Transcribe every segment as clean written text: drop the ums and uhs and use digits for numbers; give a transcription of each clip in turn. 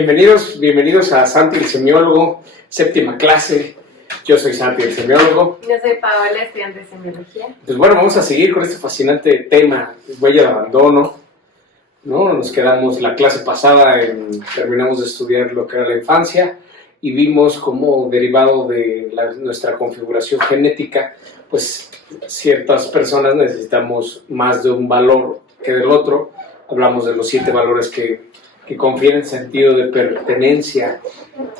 Bienvenidos a Santi el Semiólogo, séptima clase. Yo soy Santi el Semiólogo. Yo soy Paola, estudiante de Semiología. Pues bueno, vamos a seguir con este fascinante tema, huella de abandono, ¿no? Nos quedamos la clase pasada, terminamos de estudiar lo que era la infancia y vimos cómo derivado de nuestra configuración genética, pues ciertas personas necesitamos más de un valor que del otro. Hablamos de los 7 valores que confieren sentido de pertenencia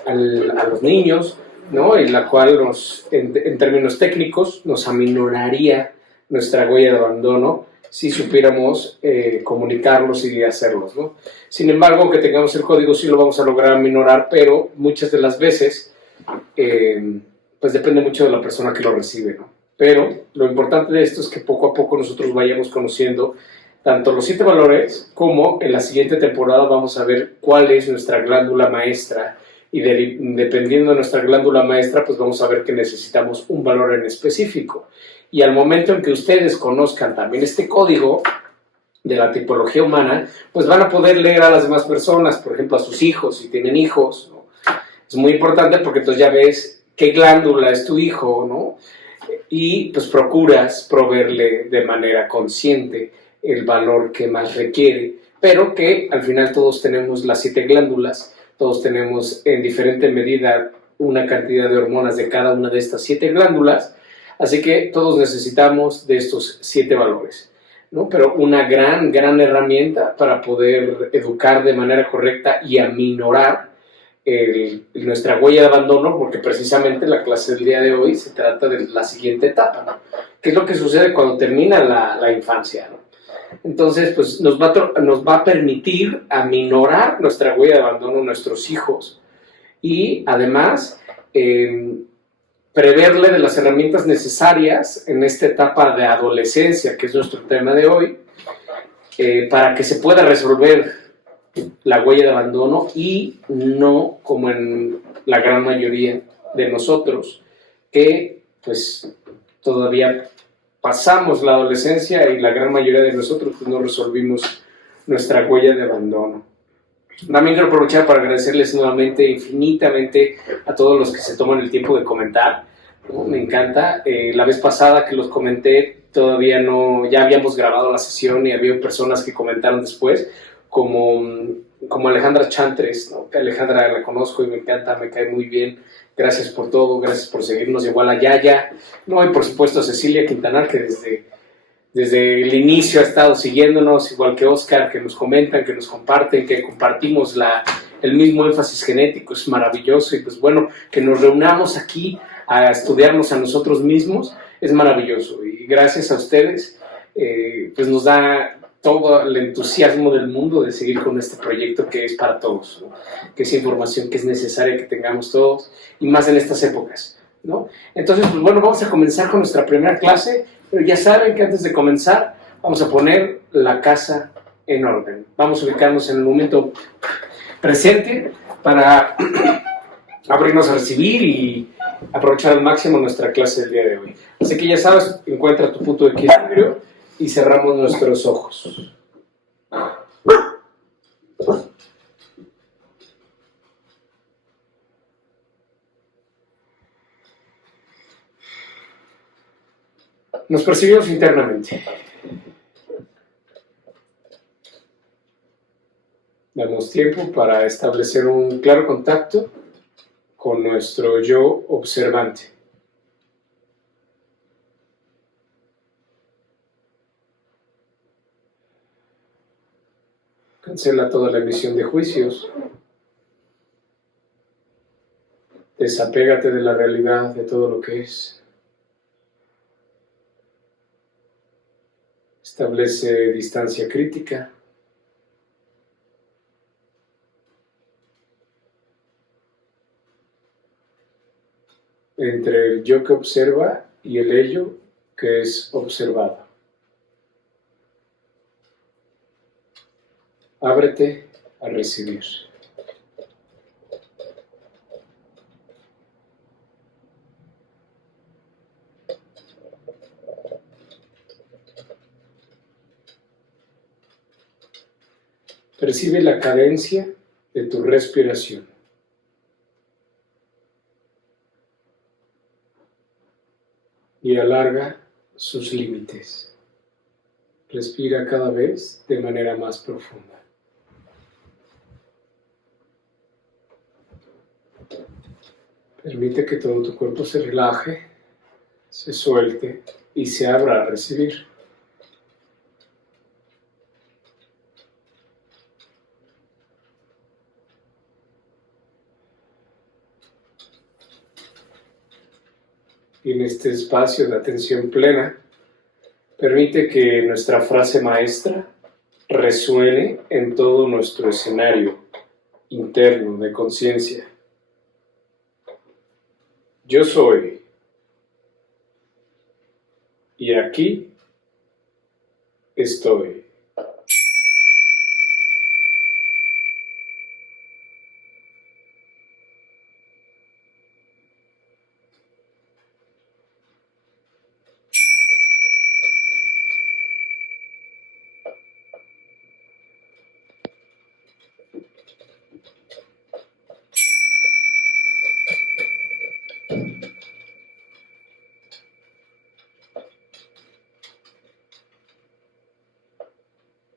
a los niños, ¿no? En la cual en términos técnicos nos aminoraría nuestra huella de abandono si supiéramos comunicarlos y hacerlos, ¿no? Sin embargo, aunque tengamos el código, sí lo vamos a lograr aminorar, pero muchas de las veces pues depende mucho de la persona que lo recibe, ¿no? Pero lo importante de esto es que poco a poco nosotros vayamos conociendo tanto los 7 valores como en la siguiente temporada vamos a ver cuál es nuestra glándula maestra y dependiendo de nuestra glándula maestra pues vamos a ver que necesitamos un valor en específico. Y al momento en que ustedes conozcan también este código de la tipología humana, pues van a poder leer a las demás personas, por ejemplo a sus hijos, si tienen hijos, ¿no? Es muy importante porque entonces ya ves qué glándula es tu hijo, ¿no? Y pues procuras proveerle de manera consciente el valor que más requiere, pero que al final todos tenemos las 7 glándulas, todos tenemos en diferente medida una cantidad de hormonas de cada una de estas 7 glándulas, así que todos necesitamos de estos 7 valores, ¿no? Pero una gran herramienta para poder educar de manera correcta y aminorar nuestra huella de abandono, porque precisamente la clase del día de hoy se trata de la siguiente etapa, ¿no? ¿Qué es lo que sucede cuando termina la infancia, ¿no? Entonces, pues nos va a permitir aminorar nuestra huella de abandono a nuestros hijos y además preverle de las herramientas necesarias en esta etapa de adolescencia, que es nuestro tema de hoy, para que se pueda resolver la huella de abandono y no como en la gran mayoría de nosotros, que pues todavía pasamos la adolescencia y la gran mayoría de nosotros pues, no resolvimos nuestra huella de abandono. También quiero aprovechar para agradecerles nuevamente, infinitamente, a todos los que se toman el tiempo de comentar, ¿no? Me encanta. La vez pasada que los comenté, todavía no, ya habíamos grabado la sesión y había personas que comentaron después, como Alejandra Chantres, ¿no? Que Alejandra la conozco y me encanta, me cae muy bien. Gracias por todo, gracias por seguirnos, igual a Yaya, ¿no? Y por supuesto a Cecilia Quintanar, que desde el inicio ha estado siguiéndonos, igual que Oscar, que nos comentan, que nos comparten, que compartimos el mismo énfasis genético, es maravilloso. Y pues bueno, que nos reunamos aquí a estudiarnos a nosotros mismos, es maravilloso. Y gracias a ustedes, pues nos da todo el entusiasmo del mundo de seguir con este proyecto que es para todos, ¿no? Que es información que es necesaria que tengamos todos, y más en estas épocas, ¿no? Entonces, pues bueno, vamos a comenzar con nuestra primera clase, pero ya saben que antes de comenzar vamos a poner la casa en orden. Vamos a ubicarnos en el momento presente para abrirnos a recibir y aprovechar al máximo nuestra clase del día de hoy. Así que ya sabes, encuentra tu punto de equilibrio y cerramos nuestros ojos. Nos percibimos internamente. Damos tiempo para establecer un claro contacto con nuestro yo observante. Cancela toda la emisión de juicios. Desapégate de la realidad, de todo lo que es. Establece distancia crítica. Entre el yo que observa y el ello que es observado. Ábrete a recibir. Percibe la cadencia de tu respiración. Y alarga sus límites. Respira cada vez de manera más profunda. Permite que todo tu cuerpo se relaje, se suelte y se abra a recibir. Y en este espacio de atención plena, permite que nuestra frase maestra resuene en todo nuestro escenario interno de conciencia. Yo soy, y aquí estoy.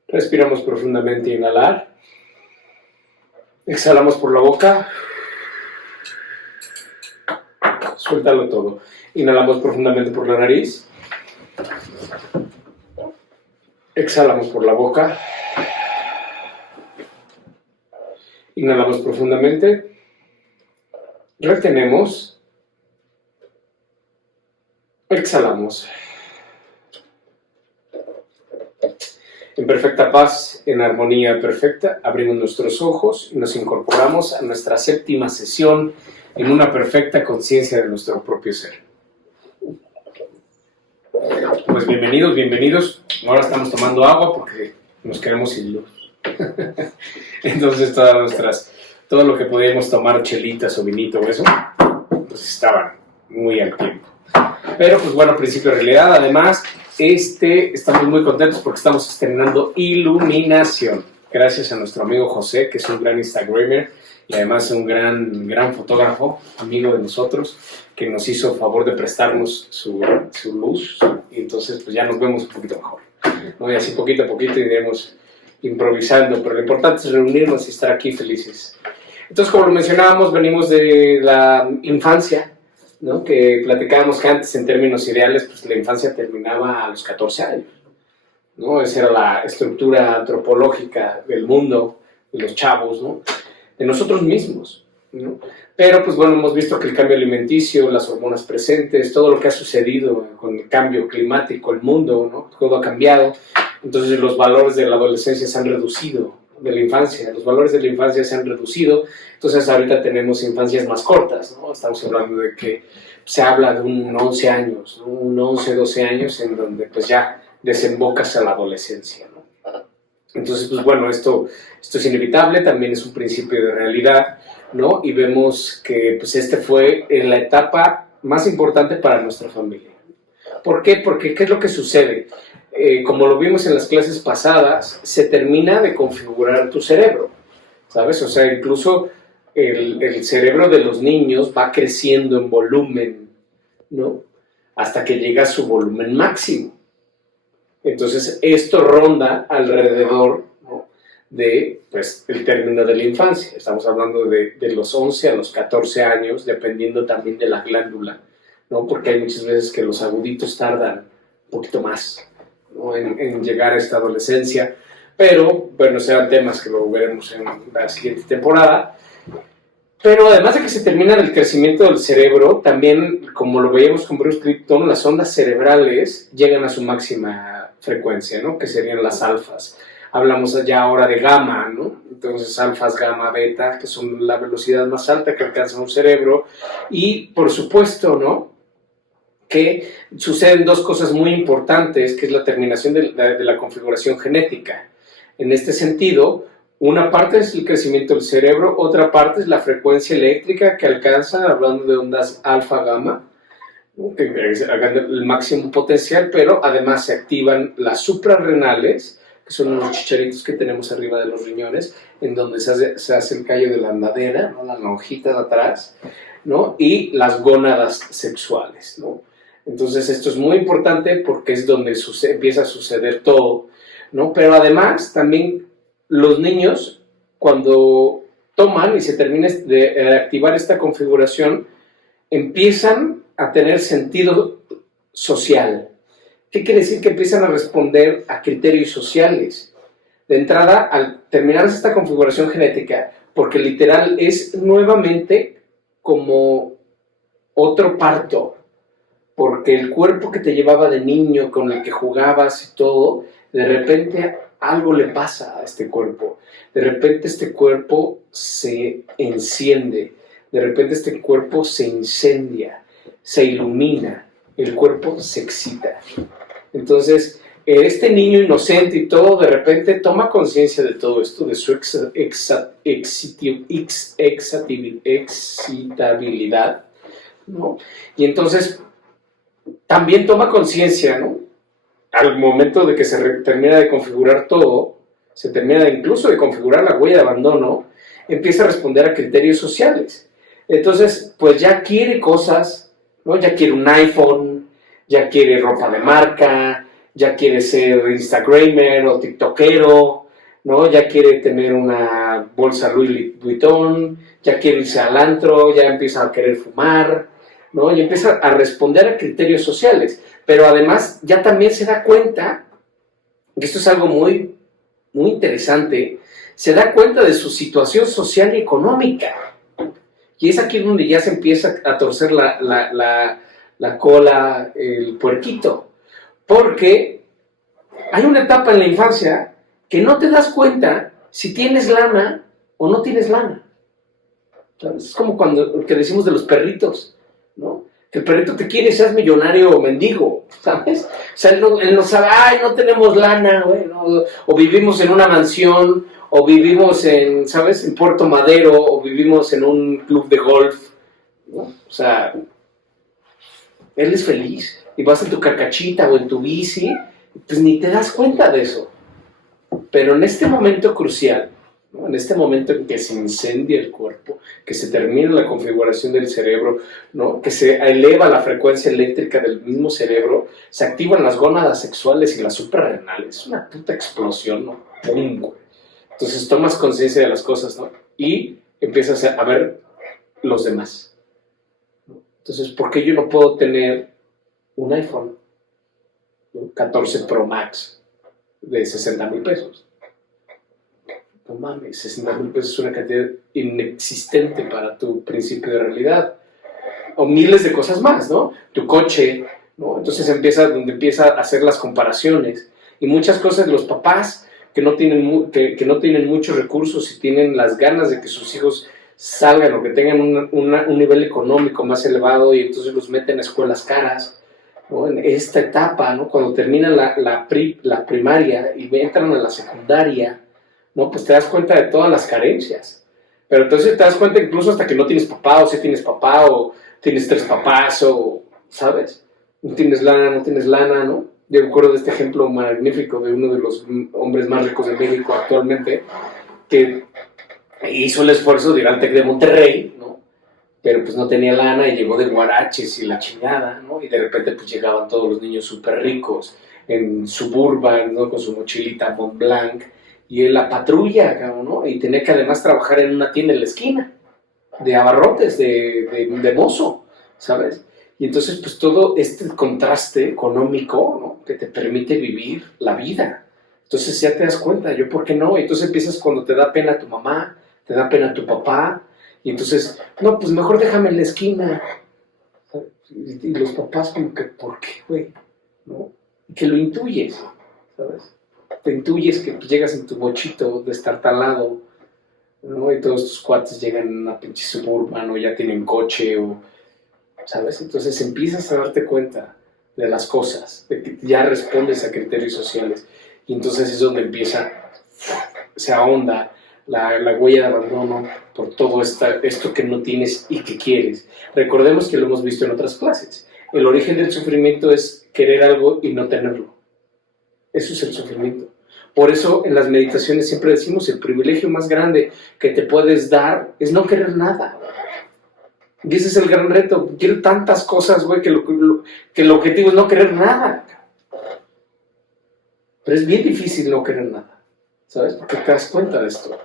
Respiramos profundamente, inhalar. Exhalamos por la boca. Suéltalo todo. Inhalamos profundamente por la nariz. Exhalamos por la boca. Inhalamos profundamente. Retenemos. Exhalamos. En perfecta paz, en armonía perfecta, abrimos nuestros ojos y nos incorporamos a nuestra séptima sesión en una perfecta conciencia de nuestro propio ser. Pues bienvenidos, bienvenidos. Ahora estamos tomando agua porque nos quedamos sin luz. Entonces todo lo que podíamos tomar, chelitas o vinito o eso, pues estaban muy al tiempo. Pero pues bueno, principio de realidad, además, estamos muy contentos porque estamos estrenando iluminación. Gracias a nuestro amigo José, que es un gran Instagramer y además un gran fotógrafo, amigo de nosotros, que nos hizo favor de prestarnos su luz. Y entonces pues ya nos vemos un poquito mejor, ¿no? Y así poquito a poquito iremos improvisando, pero lo importante es reunirnos y estar aquí felices. Entonces, como lo mencionábamos, venimos de la infancia, ¿no? Que platicábamos que antes, en términos ideales, pues la infancia terminaba a los 14 años, ¿no? Esa era la estructura antropológica del mundo, de los chavos, ¿no? De nosotros mismos, ¿no? Pero, pues bueno, hemos visto que el cambio alimenticio, las hormonas presentes, todo lo que ha sucedido con el cambio climático, el mundo, ¿no? Todo ha cambiado. Entonces, los valores de la adolescencia se han reducido, de la infancia, los valores de la infancia se han reducido. Entonces ahorita tenemos infancias más cortas, ¿no? Estamos hablando de que se habla de un 11 años, ¿no? Un 11, 12 años en donde pues ya desembocas a la adolescencia, ¿no? Entonces, pues bueno, esto es inevitable, también es un principio de realidad, ¿no? Y vemos que pues fue la etapa más importante para nuestra familia. ¿Por qué? Porque ¿qué es lo que sucede? Como lo vimos en las clases pasadas, se termina de configurar tu cerebro, ¿sabes? O sea, incluso el cerebro de los niños va creciendo en volumen, ¿no? Hasta que llega a su volumen máximo. Entonces, esto ronda alrededor, ¿no? De, pues, el término de la infancia. Estamos hablando de los 11 a los 14 años, dependiendo también de la glándula, ¿no? Porque hay muchas veces que los aguditos tardan un poquito más, ¿no? en llegar a esta adolescencia, pero bueno, serán temas que lo veremos en la siguiente temporada. Pero además de que se termina el crecimiento del cerebro, también, como lo veíamos con Bruce Lipton, las ondas cerebrales llegan a su máxima frecuencia, ¿no? Que serían las alfas. Hablamos ya ahora de gamma, ¿no? Entonces, alfas, gamma, beta, que son la velocidad más alta que alcanza un cerebro. Y, por supuesto, ¿no? Que suceden dos cosas muy importantes, que es la terminación de la configuración genética. En este sentido, una parte es el crecimiento del cerebro, otra parte es la frecuencia eléctrica que alcanza, hablando de ondas alfa-gamma, ¿no? Que hagan el máximo potencial, pero además se activan las suprarrenales, que son unos chicharitos que tenemos arriba de los riñones, en donde se hace el callo de la andadera, ¿no? La lonjita de atrás, ¿no? Y las gónadas sexuales, ¿no? Entonces esto es muy importante porque es donde empieza a suceder todo, ¿no? Pero además también los niños, cuando toman y se termina de activar esta configuración, empiezan a tener sentido social. ¿Qué quiere decir? Que empiezan a responder a criterios sociales. De entrada, al terminar esta configuración genética, porque literal es nuevamente como otro parto, porque el cuerpo que te llevaba de niño, con el que jugabas y todo, de repente algo le pasa a este cuerpo. De repente este cuerpo se enciende, de repente este cuerpo se incendia, se ilumina, el cuerpo se excita. Entonces, este niño inocente y todo, de repente toma conciencia de todo esto, de su excitabilidad, ¿no? Y entonces también toma conciencia, ¿no? Al momento de que se termina de configurar todo, se termina incluso de configurar la huella de abandono, empieza a responder a criterios sociales. Entonces, pues ya quiere cosas, ¿no? Ya quiere un iPhone, ya quiere ropa de marca, ya quiere ser instagramer o tiktokero, ¿no? Ya quiere tener una bolsa Louis Vuitton, ya quiere irse al antro, ya empieza a querer fumar, ¿no? Y empieza a responder a criterios sociales. Pero además ya también se da cuenta, y esto es algo muy, muy interesante, se da cuenta de su situación social y económica. Y es aquí donde ya se empieza a torcer la cola, el puerquito. Porque hay una etapa en la infancia que no te das cuenta si tienes lana o no tienes lana. ¿Sabes? Es como cuando que decimos de los perritos, ¿no? Que el perrito te quiere, seas millonario o mendigo, ¿sabes? O sea, él no sabe, ay, no tenemos lana, güey, ¿no? O vivimos en una mansión, o vivimos en, ¿sabes? En Puerto Madero, o vivimos en un club de golf, ¿no? O sea, él es feliz, y vas en tu carcachita o en tu bici, pues ni te das cuenta de eso. Pero en este momento crucial, ¿no? En este momento en que se incendia el cuerpo, que se termina la configuración del cerebro, ¿no? Que se eleva la frecuencia eléctrica del mismo cerebro, se activan las gónadas sexuales y las suprarrenales. Es una puta explosión, ¿no? ¡Pum! Entonces tomas conciencia de las cosas, ¿no? Y empiezas a ver los demás. Entonces, ¿por qué yo no puedo tener un iPhone, ¿no? 14 Pro Max de 60,000 pesos? No mames, 60,000 pesos es una cantidad inexistente para tu principio de realidad. O miles de cosas más, ¿no? Tu coche, ¿no? Entonces donde empieza a hacer las comparaciones. Y muchas cosas los papás que no tienen, que no tienen muchos recursos y tienen las ganas de que sus hijos salgan o que tengan un nivel económico más elevado, y entonces los meten a escuelas caras, ¿no? En esta etapa, ¿no? Cuando terminan la primaria y entran a la secundaria, ¿no? Pues te das cuenta de todas las carencias. Pero entonces te das cuenta incluso hasta que no tienes papá, o si tienes papá, o tienes 3 papás, o, ¿sabes? No tienes lana, ¿no? Yo me acuerdo de este ejemplo magnífico de uno de los hombres más ricos de México actualmente, que hizo el esfuerzo de ir al TEC de Monterrey, ¿no? Pero pues no tenía lana y llegó de guaraches y la chingada, ¿no? Y de repente pues llegaban todos los niños súper ricos en Suburban, ¿no? Con su mochilita Montblanc, y en la patrulla, ¿no? Y tenía que además trabajar en una tienda en la esquina, de abarrotes, de mozo, ¿sabes? Y entonces, pues todo este contraste económico, ¿no? Que te permite vivir la vida. Entonces ya te das cuenta, ¿yo por qué no? Y entonces empiezas cuando te da pena tu mamá, te da pena tu papá, y entonces, no, pues mejor déjame en la esquina. Y los papás como que, ¿por qué, güey? ¿No? Y que lo intuyes, ¿sabes? Te intuyes que llegas en tu bochito destartalado, ¿no? Y todos tus cuates llegan en una pinche Suburban, o ya tienen coche, o, ¿sabes? Entonces empiezas a darte cuenta de las cosas, de que ya respondes a criterios sociales, y entonces es donde se ahonda la huella de abandono por todo esto que no tienes y que quieres. Recordemos que lo hemos visto en otras clases. El origen del sufrimiento es querer algo y no tenerlo. Eso es el sufrimiento. Por eso en las meditaciones siempre decimos, el privilegio más grande que te puedes dar es no querer nada. Y ese es el gran reto. Quiero tantas cosas, güey, que el objetivo es no querer nada. Pero es bien difícil no querer nada, ¿sabes? Porque te das cuenta de esto.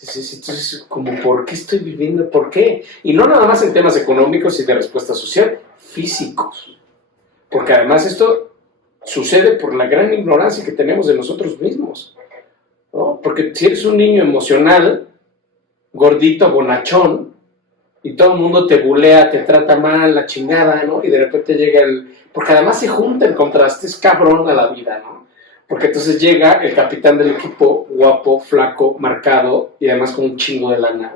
Entonces, como, ¿por qué estoy viviendo? ¿Por qué? Y no nada más en temas económicos y de respuesta social, físicos. Porque además esto sucede por la gran ignorancia que tenemos de nosotros mismos, ¿no? Porque si eres un niño emocional, gordito, bonachón, y todo el mundo te bulea, te trata mal, la chingada, ¿no? Y de repente llega porque además se junta el contraste, es cabrón a la vida, ¿no? Porque entonces llega el capitán del equipo, guapo, flaco, marcado, y además con un chingo de lana.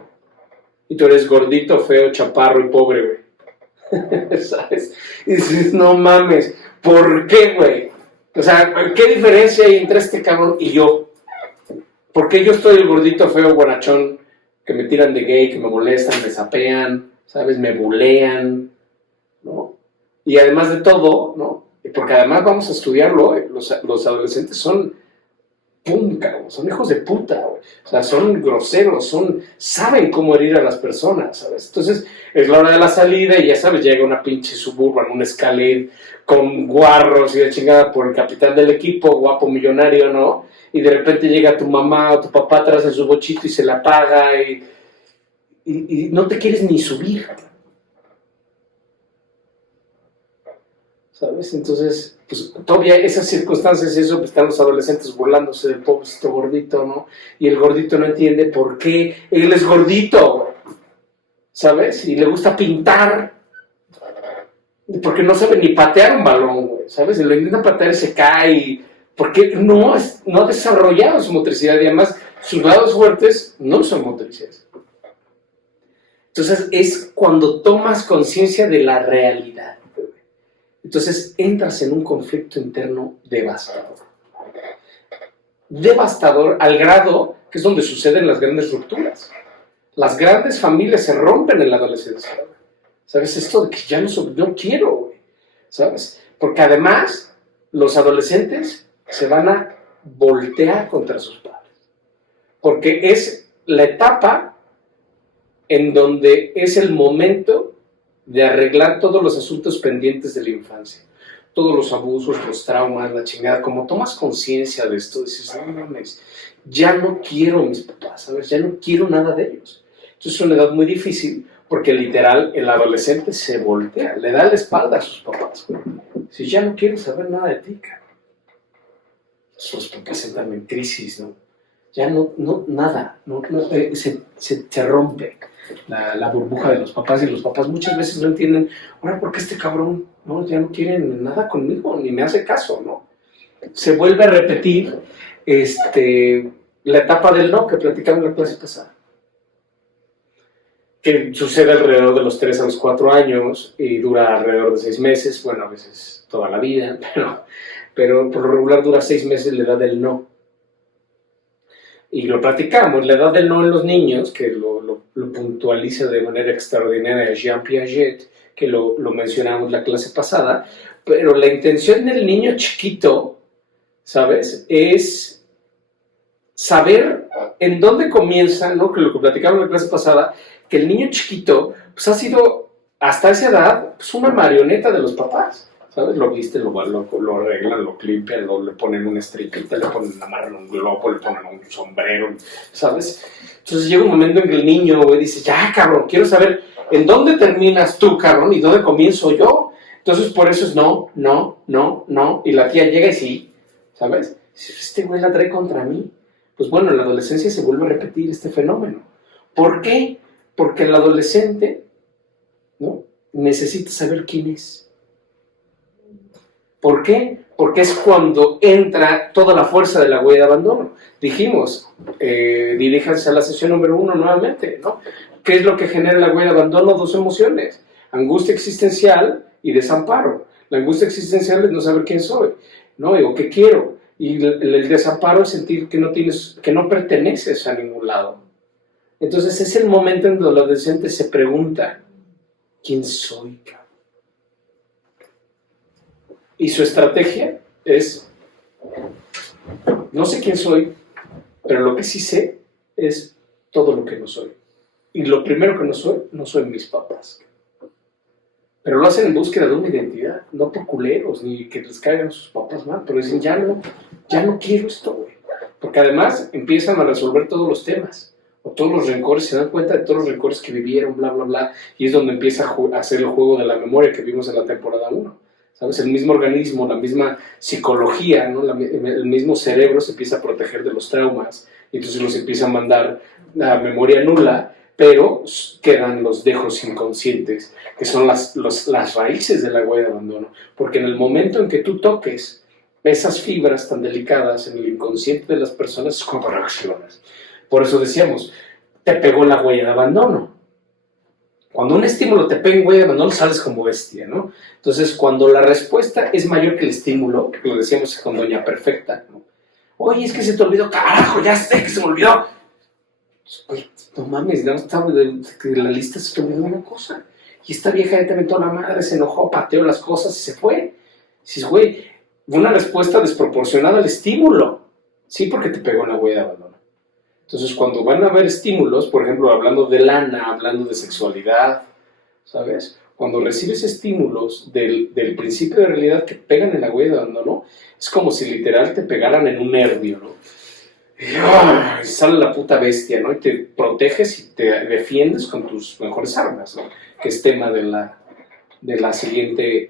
Y tú eres gordito, feo, chaparro y pobre, güey. ¿Sabes? Y dices, no mames, ¿por qué, güey? O sea, ¿qué diferencia hay entre este cabrón y yo? ¿Por qué yo estoy el gordito, feo, bonachón, que me tiran de gay, que me molestan, me sapean, ¿sabes? Me bulean, ¿no? Y además de todo, ¿no? Porque además vamos a estudiarlo, los adolescentes son cabrón, son hijos de puta, güey. O sea, son groseros, saben cómo herir a las personas, ¿sabes? Entonces, es la hora de la salida y ya sabes, llega una pinche Suburban, un Escalade con guarros y de chingada por el capitán del equipo, guapo millonario, ¿no? Y de repente llega tu mamá o tu papá atrás de su bochito y se la apaga y no te quieres ni subir, ¿sabes? Entonces, pues todavía esas circunstancias, eso, pues están los adolescentes burlándose del pobrecito gordito, ¿no? Y el gordito no entiende por qué él es gordito, ¿sabes? Y le gusta pintar, porque no sabe ni patear un balón, güey, ¿sabes? Y lo intenta patear y se cae, porque no ha desarrollado su motricidad y además sus lados fuertes no son motricidades. Entonces es cuando tomas conciencia de la realidad. Entonces entras en un conflicto interno devastador. Devastador al grado que es donde suceden las grandes rupturas. Las grandes familias se rompen en la adolescencia. ¿Sabes? Esto de que ya no quiero, güey. ¿Sabes? Porque además los adolescentes se van a voltear contra sus padres. Porque es la etapa en donde es el momento de arreglar todos los asuntos pendientes de la infancia, todos los abusos, los traumas, la chingada. Como tomas conciencia de esto, dices, no mames, ya no quiero a mis papás, ¿sabes? Ya no quiero nada de ellos. Entonces es una edad muy difícil porque literal el adolescente se voltea, le da la espalda a sus papás. Si ya no quiero saber nada de ti, cabrón. Sus papás entran en crisis, ¿no? Ya nada, se rompe la burbuja de los papás y los papás muchas veces no entienden, ahora, ¿por qué este cabrón no, ya no quiere nada conmigo, ni me hace caso, ¿no? Se vuelve a repetir la etapa del no que platicamos en la clase pasada, que sucede alrededor de los 3 a los 4 años y dura alrededor de 6 meses, bueno, a veces toda la vida, pero por lo regular dura 6 meses la edad del no. Y lo platicamos, la edad del no en los niños, que lo puntualiza de manera extraordinaria Jean Piaget, que lo mencionamos la clase pasada, pero la intención del niño chiquito, ¿sabes? Es saber en dónde comienza, ¿no? Que lo que platicamos la clase pasada, que el niño chiquito, pues ha sido, hasta esa edad, pues una marioneta de los papás. ¿Sabes? Lo viste, lo arreglan, lo limpian, le ponen una estrellita, le ponen un globo, le ponen un sombrero, ¿sabes? Entonces llega un momento en que el niño, güey, dice, ya, cabrón, quiero saber en dónde terminas tú, cabrón, y dónde comienzo yo. Entonces por eso es no, y la tía llega y sí, ¿sabes? Este güey la trae contra mí. Pues bueno, en la adolescencia se vuelve a repetir este fenómeno. ¿Por qué? Porque el adolescente, ¿no? Necesita saber quién es. ¿Por qué? Porque es cuando entra toda la fuerza de la huella de abandono. Dijimos, diríjanse a la sesión número 1 nuevamente, ¿no? ¿Qué es lo que genera la huella de abandono? 2 emociones, angustia existencial y desamparo. La angustia existencial es no saber quién soy, ¿no? O qué quiero. Y el desamparo es sentir que no perteneces a ningún lado. Entonces es el momento en donde el adolescente se pregunta, ¿quién soy, cabrón? Y su estrategia es No sé quién soy, pero lo que sí sé es todo lo que no soy. Y lo primero que no soy mis papás. Pero lo hacen en búsqueda de una identidad, no por culeros, ni que les caigan sus papás mal, pero dicen, ya no quiero esto, güey. Porque además empiezan a resolver todos los temas, o todos los rencores, se dan cuenta de todos los rencores que vivieron, bla, bla, bla, y es donde empieza a hacer el juego de la memoria que vimos en la temporada 1. ¿Sabes? El mismo organismo, la misma psicología, ¿no? El mismo cerebro se empieza a proteger de los traumas, y entonces los empieza a mandar a memoria nula, pero quedan los dejos inconscientes, que son las raíces de la huella de abandono. Porque en el momento en que tú toques esas fibras tan delicadas en el inconsciente de las personas, es cuando reaccionas. Por eso decíamos, te pegó la huella de abandono. Cuando un estímulo te pega en huella de abandono, sales como bestia, ¿no? Entonces, cuando la respuesta es mayor que el estímulo, que lo decíamos con Doña Perfecta, ¿no? Oye, es que se te olvidó, carajo, ya sé que se me olvidó. Oye, no mames, no estaba de la lista, se te olvidó una cosa. Y esta vieja ya te aventó la madre, se enojó, pateó las cosas y se fue. Dices, güey, una respuesta desproporcionada al estímulo. Sí, porque te pegó una huella de abandono. Entonces, cuando van a haber estímulos, por ejemplo, hablando de lana, hablando de sexualidad, ¿sabes? Cuando recibes estímulos del principio de realidad que pegan en la huella de abandono, es como si literal te pegaran en un nervio, ¿no? Y sale la puta bestia, ¿no? Y te proteges y te defiendes con tus mejores armas, ¿no? Que es tema de la siguiente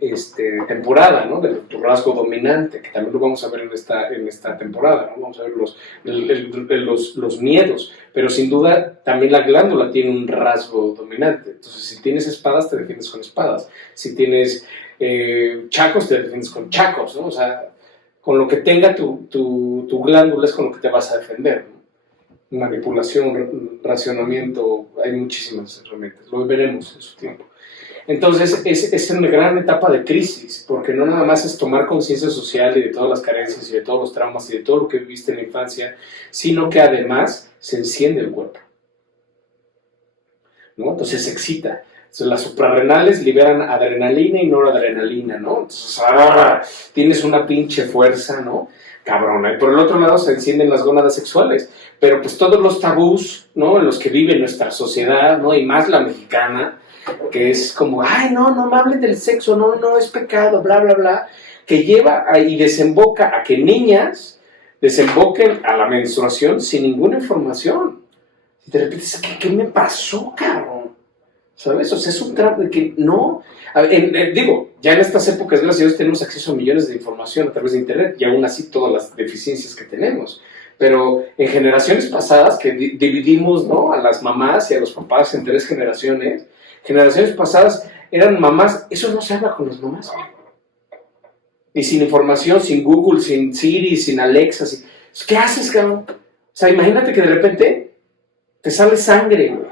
temporada, ¿no? De tu rasgo dominante, que también lo vamos a ver en esta temporada, ¿no? Vamos a ver los miedos, pero sin duda también la glándula tiene un rasgo dominante. Entonces, si tienes espadas, te defiendes con espadas. Si tienes chacos, te defiendes con chacos, ¿no? O sea, con lo que tenga tu glándula es con lo que te vas a defender, ¿no? Manipulación, racionamiento, hay muchísimas herramientas, lo veremos en su tiempo. Entonces, es una gran etapa de crisis, porque no nada más es tomar conciencia social y de todas las carencias y de todos los traumas y de todo lo que viviste en la infancia, sino que además se enciende el cuerpo, ¿no? Entonces se excita. Entonces, las suprarrenales liberan adrenalina y noradrenalina, ¿no? Entonces, tienes una pinche fuerza, ¿no? Cabrona. Y por el otro lado se encienden las gónadas sexuales. Pero pues todos los tabús, ¿no? En los que vive nuestra sociedad, ¿no? Y más la mexicana, que es como, ay, no me hablen del sexo, no, es pecado, bla, bla, bla, que lleva y desemboca a que niñas desemboquen a la menstruación sin ninguna información. Y de repente dices, ¿qué me pasó, cabrón? ¿Sabes? O sea, es un trato de que no... digo, ya en estas épocas, gracias a Dios, tenemos acceso a millones de información a través de Internet y aún así todas las deficiencias que tenemos. Pero en generaciones pasadas, que dividimos, ¿no?, a las mamás y a los papás en 3 generaciones pasadas eran mamás, eso no se habla con las mamás. Y sin información, sin Google, sin Siri, sin Alexa, ¿qué haces, cabrón? O sea, imagínate que de repente te sale sangre, güey,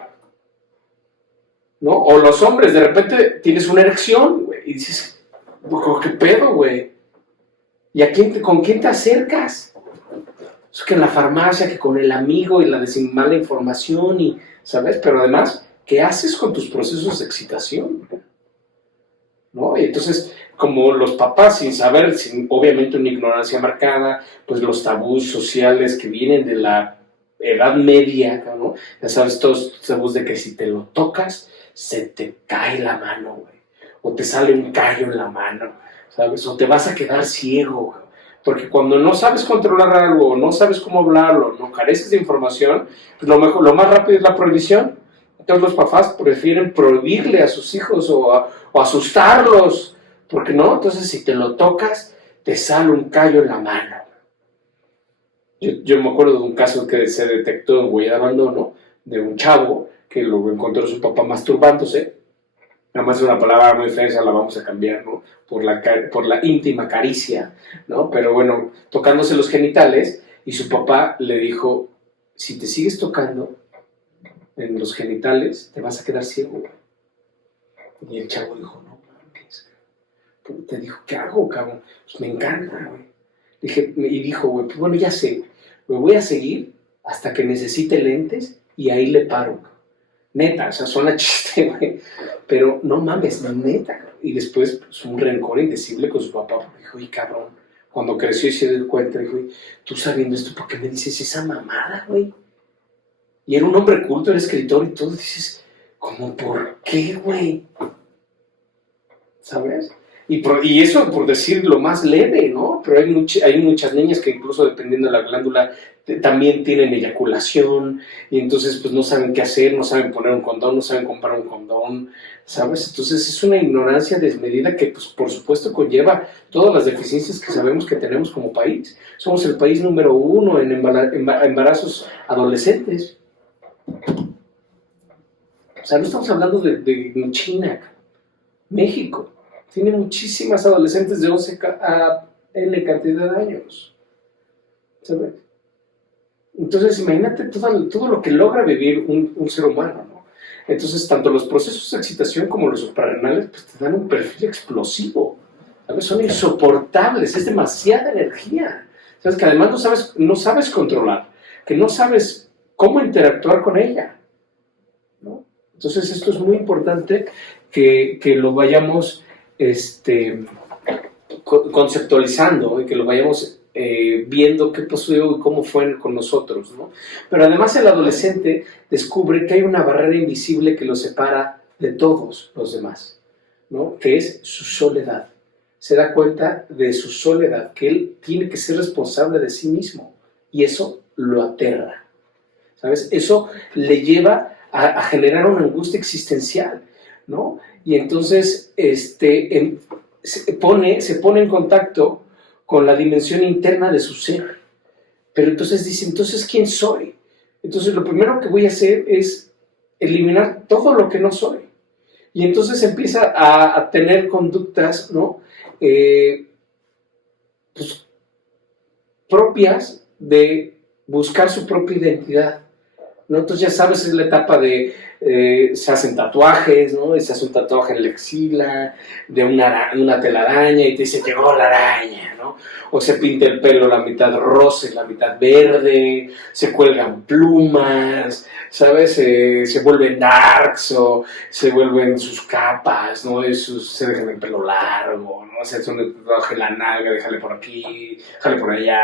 ¿no? O los hombres, de repente tienes una erección, güey, y dices, ¿qué pedo, güey? ¿Y con quién te acercas? Es que en la farmacia, que con el amigo y la mala información, y, ¿sabes? Pero además, ¿qué haces con tus procesos de excitación? ¿No? Y entonces, como los papás, sin saber, sin obviamente una ignorancia marcada, pues los tabús sociales que vienen de la Edad Media, ¿no? Ya sabes, todos los tabús de que si te lo tocas, se te cae la mano, güey. O te sale un callo en la mano, ¿sabes? O te vas a quedar ciego, güey. Porque cuando no sabes controlar algo, no sabes cómo hablarlo, no careces de información, pues lo más rápido es la prohibición. Entonces los papás prefieren prohibirle a sus hijos o asustarlos, porque no, entonces si te lo tocas, te sale un callo en la mano. Yo me acuerdo de un caso que se detectó en huella de abandono, de un chavo que lo encontró su papá masturbándose. Nada más es una palabra muy fea, la vamos a cambiar, ¿no? Por la íntima caricia, ¿no? Pero bueno, tocándose los genitales, y su papá le dijo, si te sigues tocando en los genitales, te vas a quedar ciego. Y el chavo dijo, no mames. Te dijo, ¿qué hago, cabrón? Pues me encanta, güey. Y dijo, güey, pues bueno, ya sé, me voy a seguir hasta que necesite lentes y ahí le paro. Neta, o sea, suena chiste, güey. Pero no mames, neta. Y después, pues, un rencor indecible con su papá, porque dijo, oye, cabrón, Cuando creció y se dio cuenta, dijo, tú sabiendo esto, ¿por qué me dices esa mamada, güey? Y era un hombre culto, era escritor y todo, dices, ¿cómo por qué, güey? ¿Sabes? Y eso por decir lo más leve, ¿no? Pero hay muchas niñas que incluso dependiendo de la glándula también tienen eyaculación y entonces pues no saben qué hacer, no saben poner un condón, no saben comprar un condón, ¿sabes? Entonces es una ignorancia desmedida que pues por supuesto conlleva todas las deficiencias que sabemos que tenemos como país. Somos el país número 1 en embarazos adolescentes. O sea, no estamos hablando de China, México tiene muchísimas adolescentes de 11 a N cantidad de años, ¿sabes? Entonces, imagínate todo lo que logra vivir un ser humano, ¿no? Entonces, tanto los procesos de excitación como los suprarrenales, pues te dan un perfil explosivo, ¿sabes? Son insoportables, es demasiada energía, ¿sabes? Que además no sabes controlar, que no sabes cómo interactuar con ella, ¿no? Entonces, esto es muy importante que lo vayamos conceptualizando y que lo vayamos viendo qué pasó y cómo fue con nosotros, ¿no? Pero además el adolescente descubre que hay una barrera invisible que lo separa de todos los demás, ¿no? Que es su soledad. Se da cuenta de su soledad, que él tiene que ser responsable de sí mismo y eso lo aterra, ¿sabes? Eso le lleva a generar una angustia existencial, ¿no? Y entonces se pone en contacto con la dimensión interna de su ser. Pero entonces dice, entonces, ¿quién soy? Entonces lo primero que voy a hacer es eliminar todo lo que no soy. Y entonces empieza a tener conductas, ¿no? Pues, propias de buscar su propia identidad, ¿no? Entonces ya sabes, es la etapa de se hacen tatuajes, ¿no? Y se hace un tatuaje en la axila de una telaraña y te dice, llegó la araña, ¿no? O se pinta el pelo la mitad rosa y la mitad verde, se cuelgan plumas, ¿sabes? Se vuelven darks o se vuelven sus capas, ¿no? Se dejan el pelo largo, ¿no? Se hace un tatuaje en la nalga, déjale por aquí, déjale por allá,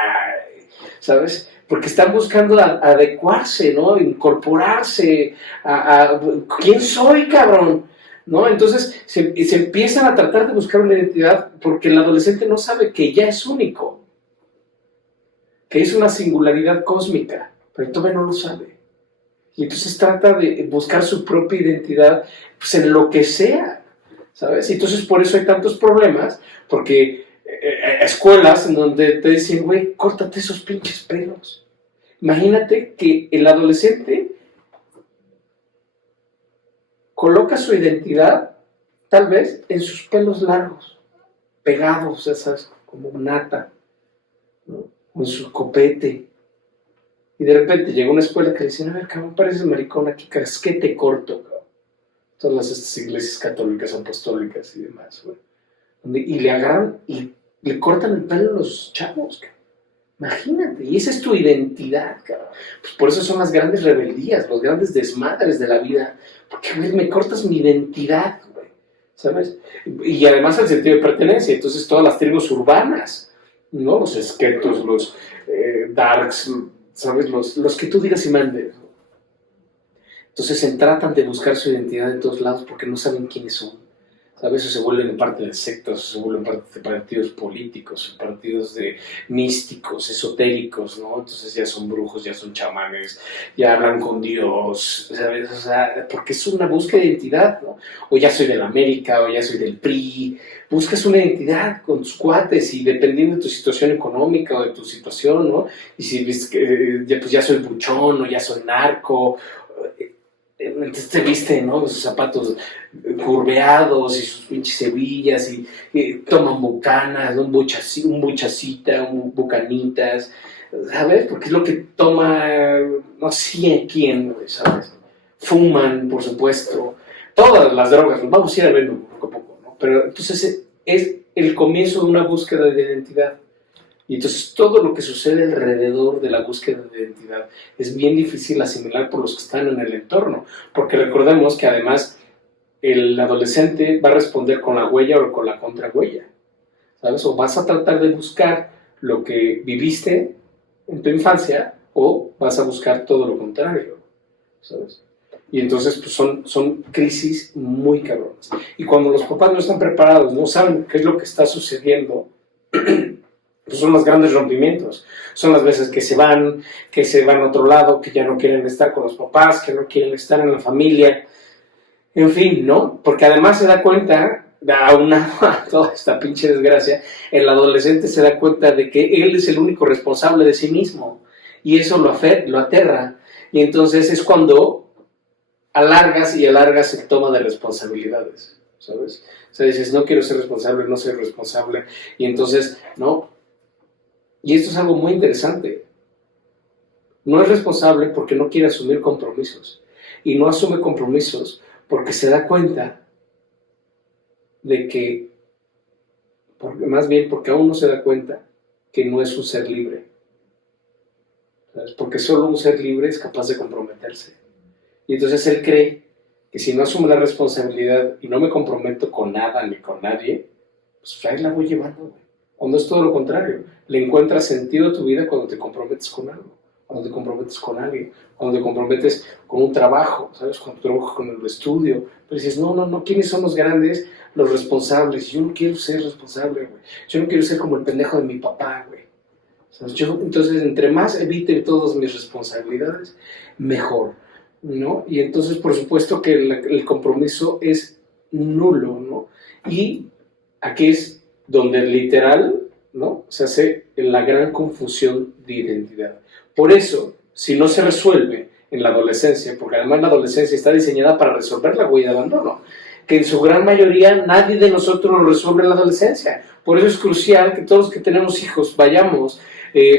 ¿sabes? Porque están buscando adecuarse, ¿no? Incorporarse a ¿quién soy, cabrón? ¿No? Entonces se empiezan a tratar de buscar una identidad porque el adolescente no sabe que ya es único, que es una singularidad cósmica, pero todavía no lo sabe. Y entonces trata de buscar su propia identidad pues, en lo que sea, ¿sabes? Y entonces por eso hay tantos problemas, porque escuelas en donde te dicen, güey, córtate esos pinches pelos. Imagínate que el adolescente coloca su identidad, tal vez, en sus pelos largos, pegados, esas, como nata, ¿no? O en su copete. Y de repente llega una escuela que le dicen, a ver, cabrón, pareces maricón aquí, casquete corto, cabrón. Todas estas iglesias católicas, apostólicas y demás, güey. Y le agarran y le cortan el pelo a los chavos, cabrón. Imagínate, y esa es tu identidad, cabrón. Pues por eso son las grandes rebeldías, los grandes desmadres de la vida. Porque, güey, me cortas mi identidad, güey, ¿sabes? Y además el sentido de pertenencia. Entonces todas las tribus urbanas, ¿no? Los esquetos, los darks, ¿sabes? Los que tú digas y mandes. Entonces se tratan de buscar su identidad en todos lados porque no saben quiénes son. ¿Sabes? O se vuelven parte de sectas, o se vuelven parte de partidos políticos, partidos de místicos, esotéricos, ¿no? Entonces ya son brujos, ya son chamanes, ya hablan con Dios, ¿sabes? O sea, porque es una búsqueda de identidad, ¿no? O ya soy del América, o ya soy del PRI. Buscas una identidad con tus cuates y dependiendo de tu situación económica o de tu situación, ¿no? Y si ves que pues ya soy buchón o ya soy narco, entonces te viste, ¿no? Sus zapatos curveados y sus pinches hebillas y toman bucanas, un buchacita, un bucanitas, ¿sabes? Porque es lo que toma, no sé quién, ¿sabes? Fuman, por supuesto, todas las drogas, vamos a ir a verlo poco a poco, ¿no? Pero entonces es el comienzo de una búsqueda de identidad. Y entonces todo lo que sucede alrededor de la búsqueda de identidad es bien difícil asimilar por los que están en el entorno, porque recordemos que además el adolescente va a responder con la huella o con la contrahuella, ¿sabes? O vas a tratar de buscar lo que viviste en tu infancia o vas a buscar todo lo contrario, ¿sabes? Y entonces pues son crisis muy cabronas. Y cuando los papás no están preparados, no saben qué es lo que está sucediendo, pues son los grandes rompimientos. Son las veces que se van a otro lado, que ya no quieren estar con los papás, que no quieren estar en la familia. En fin, ¿no? Porque además se da cuenta, aunado a toda esta pinche desgracia, el adolescente se da cuenta de que él es el único responsable de sí mismo. Y eso lo aterra. Y entonces es cuando alargas el toma de responsabilidades, ¿sabes? O sea, dices, no quiero ser responsable, no soy responsable. Y entonces, ¿no? Y esto es algo muy interesante. No es responsable porque no quiere asumir compromisos. Y no asume compromisos porque se da cuenta de que, más bien porque aún no se da cuenta que no es un ser libre. ¿Sabes? Porque solo un ser libre es capaz de comprometerse. Y entonces él cree que si no asumo la responsabilidad y no me comprometo con nada ni con nadie, pues ahí la voy llevando, güey. Cuando es todo lo contrario. Le encuentras sentido a tu vida cuando te comprometes con algo, cuando te comprometes con alguien, cuando te comprometes con un trabajo, ¿sabes? Cuando trabajas con el estudio. Pero dices, no, ¿quiénes son los grandes, los responsables? Yo no quiero ser responsable, güey. Yo no quiero ser como el pendejo de mi papá, güey. ¿Sabes? Entonces, entre más evite todas mis responsabilidades, mejor, ¿no? Y entonces, por supuesto que el compromiso es nulo, ¿no? Y aquí es donde literal, ¿no? Se hace la gran confusión de identidad. Por eso, si no se resuelve en la adolescencia, porque además la adolescencia está diseñada para resolver la huella de abandono, que en su gran mayoría nadie de nosotros lo resuelve en la adolescencia. Por eso es crucial que todos los que tenemos hijos vayamos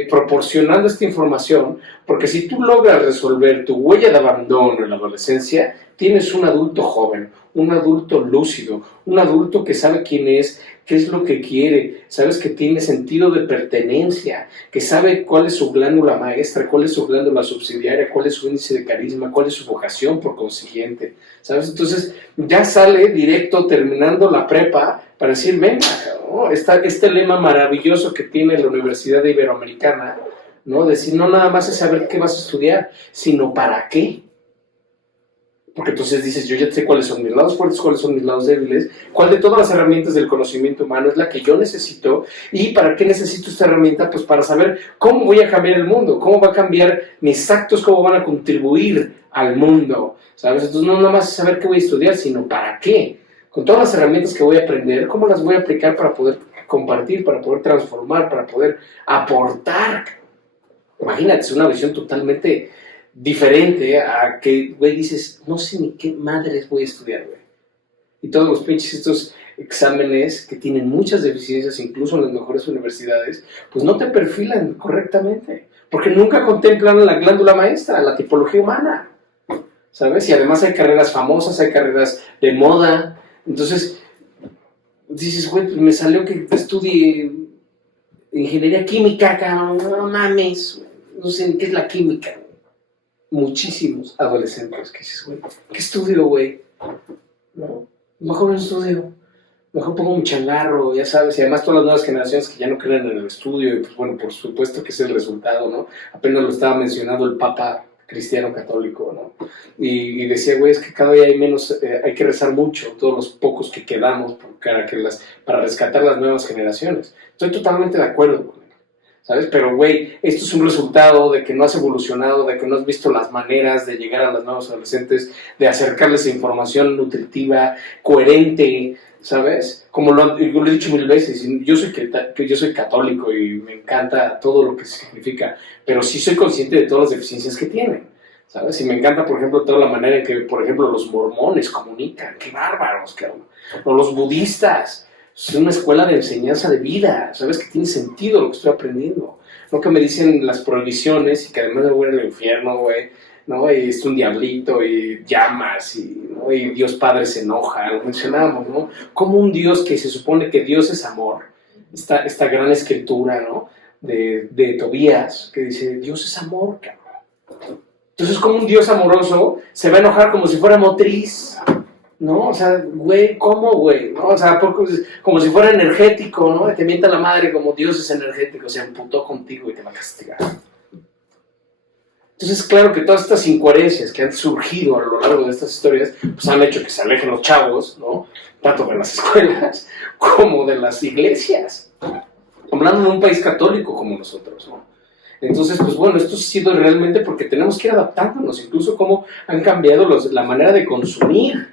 proporcionando esta información, porque si tú logras resolver tu huella de abandono en la adolescencia, tienes un adulto joven, un adulto lúcido, un adulto que sabe quién es, qué es lo que quiere, sabes que tiene sentido de pertenencia, que sabe cuál es su glándula maestra, cuál es su glándula subsidiaria, cuál es su índice de carisma, cuál es su vocación por consiguiente, ¿sabes? Entonces ya sale directo terminando la prepa para decir, venga, ¿no? Este lema maravilloso que tiene la Universidad Iberoamericana, ¿no? Decir, no nada más es saber qué vas a estudiar, sino para qué. Porque entonces dices, yo ya sé cuáles son mis lados fuertes, cuáles son mis lados débiles, cuál de todas las herramientas del conocimiento humano es la que yo necesito y para qué necesito esta herramienta, pues para saber cómo voy a cambiar el mundo, cómo va a cambiar mis actos, cómo van a contribuir al mundo, ¿sabes? Entonces no nada más es saber qué voy a estudiar, sino para qué. Con todas las herramientas que voy a aprender, cómo las voy a aplicar para poder compartir, para poder transformar, para poder aportar. Imagínate, es una visión totalmente diferente a que, güey, dices, no sé ni qué madres voy a estudiar, güey. Y todos los pinches estos exámenes que tienen muchas deficiencias, incluso en las mejores universidades, pues no te perfilan correctamente, porque nunca contemplan la glándula maestra, la tipología humana, ¿sabes? Y además hay carreras famosas, hay carreras de moda, entonces dices, güey, pues me salió que estudie ingeniería química, cabrón, no mames, güey. No sé ni qué es la química. Muchísimos adolescentes que dices, güey, ¿qué estudio, güey? ¿No? Mejor no estudio, mejor pongo un changarro, ya sabes, y además todas las nuevas generaciones que ya no creen en el estudio, y pues bueno, por supuesto que es el resultado, ¿no? Apenas lo estaba mencionando el Papa cristiano católico, ¿no? Y decía, güey, es que cada día hay menos, hay que rezar mucho, todos los pocos que quedamos para rescatar las nuevas generaciones. Estoy totalmente de acuerdo con él, ¿sabes? Pero, güey, esto es un resultado de que no has evolucionado, de que no has visto las maneras de llegar a los nuevos adolescentes, de acercarles información nutritiva, coherente, ¿sabes? Como lo he dicho mil veces, yo soy católico y me encanta todo lo que significa, pero sí soy consciente de todas las deficiencias que tienen, ¿sabes? Y me encanta, por ejemplo, toda la manera en que, por ejemplo, los mormones comunican, qué bárbaros, cabrón. O los budistas, es una escuela de enseñanza de vida, ¿sabes? Que tiene sentido lo que estoy aprendiendo. No que me dicen las prohibiciones y que además me voy al infierno, güey, ¿no? Y es un diablito y llamas ¿no? Y Dios Padre se enoja, lo mencionábamos, ¿no? Como un Dios que se supone que Dios es amor, esta gran escritura, ¿no? De Tobías, que dice, Dios es amor, cabrón. Entonces, como un Dios amoroso se va a enojar como si fuera motriz, ¿no? O sea, güey, ¿cómo, güey? ¿No? O sea, como si fuera energético, ¿no? Te mienta la madre como Dios es energético, se emputó contigo y te va a castigar. Entonces, claro que todas estas incoherencias que han surgido a lo largo de estas historias, pues han hecho que se alejen los chavos, ¿no? Tanto de las escuelas como de las iglesias. Hablando de un país católico como nosotros, ¿no? Entonces, pues bueno, esto ha sido realmente porque tenemos que ir adaptándonos, incluso cómo han cambiado la manera de consumir.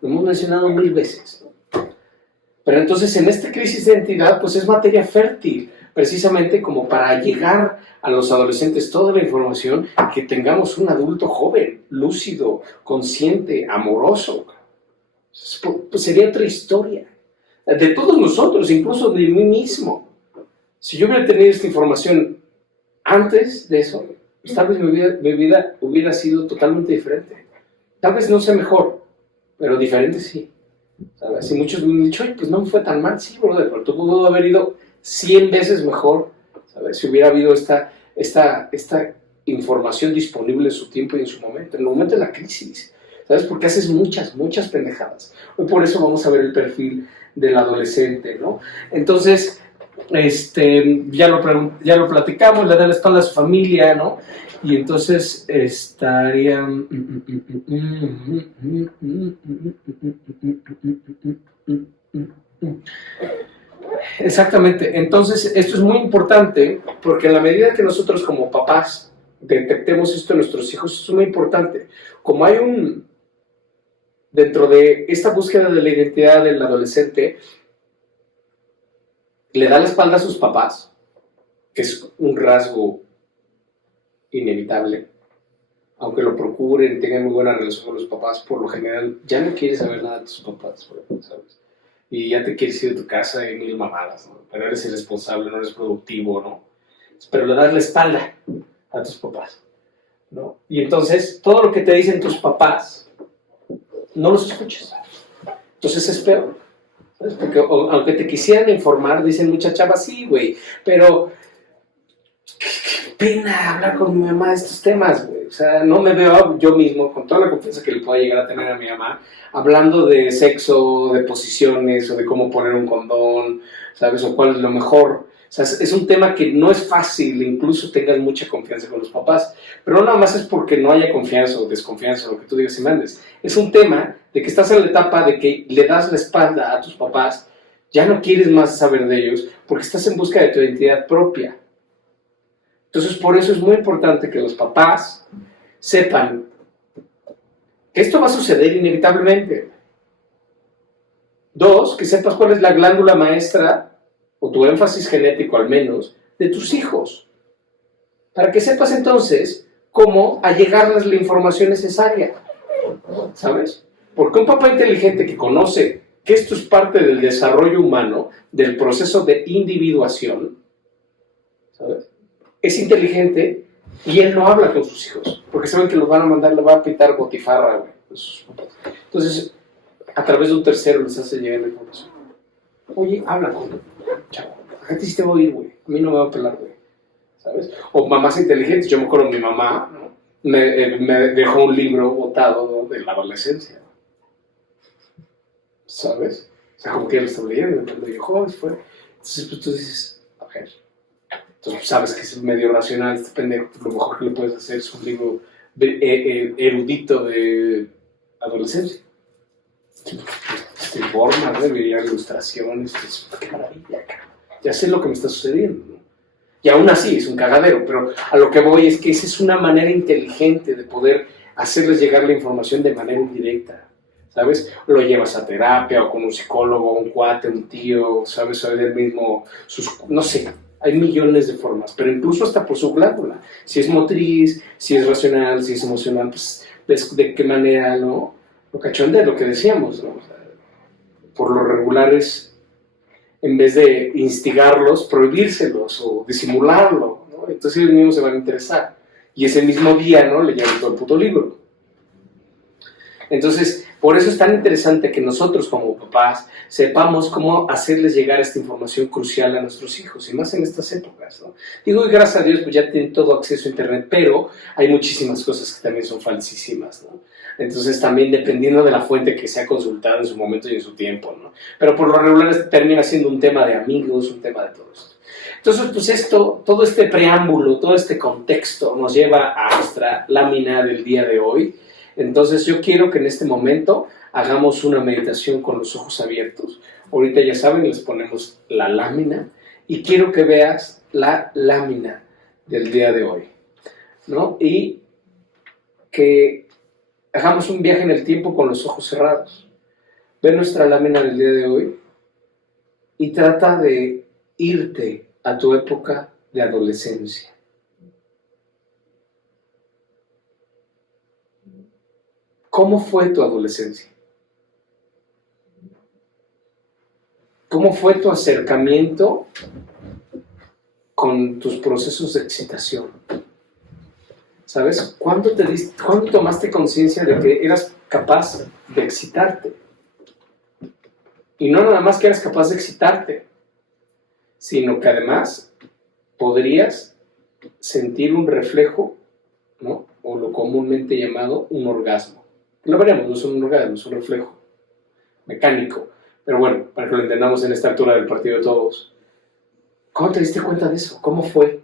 Lo hemos mencionado 1000 veces, ¿no? Pero entonces, en esta crisis de identidad, pues es materia fértil, precisamente como para llegar a los adolescentes toda la información, que tengamos un adulto joven, lúcido, consciente, amoroso. Pues sería otra historia. De todos nosotros, incluso de mí mismo. Si yo hubiera tenido esta información antes de eso, pues tal vez mi vida hubiera sido totalmente diferente. Tal vez no sea mejor, pero diferente sí. ¿Sabes? Y muchos me han dicho, oye, pues no me fue tan mal, sí, brother, pero tú pudo haber ido 100 veces mejor, ¿sabes? Si hubiera habido esta información disponible en su tiempo y en su momento, en el momento de la crisis, ¿sabes? Porque haces muchas pendejadas. Hoy por eso vamos a ver el perfil del adolescente, ¿no? Entonces, ya lo platicamos, le da la espalda a su familia, ¿no? Y entonces estaría... Exactamente, entonces esto es muy importante porque en la medida que nosotros como papás detectemos esto en nuestros hijos, esto es muy importante. Como hay dentro de esta búsqueda de la identidad del adolescente, le da la espalda a sus papás, que es un rasgo inevitable, aunque lo procuren, tengan muy buena relación con los papás, por lo general ya no quieres saber nada de tus papás, ¿sabes? Y ya te quieres ir de tu casa y 1000 mamadas, ¿no? Pero eres irresponsable, no eres productivo, ¿no? Pero le das la espalda a tus papás, ¿no? Y entonces, todo lo que te dicen tus papás, no los escuches. Entonces es peor, ¿sabes? Porque aunque te quisieran informar, dicen muchas chavas, sí, güey, pero qué pena hablar con mi mamá de estos temas, güey. O sea, no me veo yo mismo, con toda la confianza que le pueda llegar a tener a mi mamá, hablando de sexo, de posiciones, o de cómo poner un condón, ¿sabes? O cuál es lo mejor. O sea, es un tema que no es fácil, incluso tengas mucha confianza con los papás, pero no nada más es porque no haya confianza o desconfianza, lo que tú digas y mandes. Es un tema de que estás en la etapa de que le das la espalda a tus papás, ya no quieres más saber de ellos, porque estás en busca de tu identidad propia. Entonces, por eso es muy importante que los papás sepan que esto va a suceder inevitablemente. 2, que sepas cuál es la glándula maestra, o tu énfasis genético al menos, de tus hijos. Para que sepas entonces cómo allegarles la información necesaria. ¿Sabes? Porque un papá inteligente que conoce que esto es parte del desarrollo humano, del proceso de individuación, ¿sabes? Es inteligente y él no habla con sus hijos, porque saben que los van a mandar, le va a pitar botifarra, güey. Entonces, a través de un tercero les hace llegar la información. Oye, habla con él, chavo. A ti sí te voy a ir, güey. A mí no me va a pelar, güey. ¿Sabes? O mamás inteligentes. Yo me acuerdo, mi mamá, ¿no? me dejó un libro botado, ¿no? De la adolescencia. ¿Sabes? O sea, como que ya lo estaba leyendo, cuando yo joven fue. Entonces, pues tú dices, a ver. Entonces, sabes que es medio racional este pendejo. Lo mejor que le puedes hacer es un libro erudito de adolescencia. Te informas, vería ilustraciones. Qué maravilla, cara. Ya sé lo que me está sucediendo, ¿no? Y aún así es un cagadero, pero a lo que voy es que esa es una manera inteligente de poder hacerles llegar la información de manera indirecta, ¿sabes? Lo llevas a terapia o con un psicólogo, un cuate, un tío, ¿sabes? O él mismo, no sé, hay millones de formas, pero incluso hasta por su glándula. Si es motriz, si es racional, si es emocional, pues ves de qué manera, ¿no? Lo cachondeo, lo que decíamos, ¿no? O sea, por lo regular es, en vez de instigarlos, prohibírselos o disimularlo, ¿no? Entonces ellos mismos se van a interesar. Y ese mismo día, ¿no? Le llevan todo el puto libro. Entonces, por eso es tan interesante que nosotros como papás sepamos cómo hacerles llegar esta información crucial a nuestros hijos, y más en estas épocas, ¿no? Digo, y gracias a Dios, pues ya tienen todo acceso a internet, pero hay muchísimas cosas que también son falsísimas, ¿no? Entonces también dependiendo de la fuente que sea consultada en su momento y en su tiempo, ¿no? Pero por lo regular termina siendo un tema de amigos, un tema de todo esto. Entonces, pues todo este preámbulo, todo este contexto nos lleva a nuestra lámina del día de hoy. Entonces yo quiero que en este momento hagamos una meditación con los ojos abiertos. Ahorita ya saben, les ponemos la lámina y quiero que veas la lámina del día de hoy, ¿no? Y que hagamos un viaje en el tiempo con los ojos cerrados. Ve nuestra lámina del día de hoy y trata de irte a tu época de adolescencia. ¿Cómo fue tu adolescencia? ¿Cómo fue tu acercamiento con tus procesos de excitación? ¿Sabes? ¿Cuándo tomaste conciencia de que eras capaz de excitarte? Y no nada más que eras capaz de excitarte, sino que además podrías sentir un reflejo, ¿no? O lo comúnmente llamado un orgasmo. Lo veremos, no es un orgasmo, es un reflejo mecánico. Pero bueno, para que lo entendamos en esta altura del partido de todos. ¿Cómo te diste cuenta de eso? ¿Cómo fue?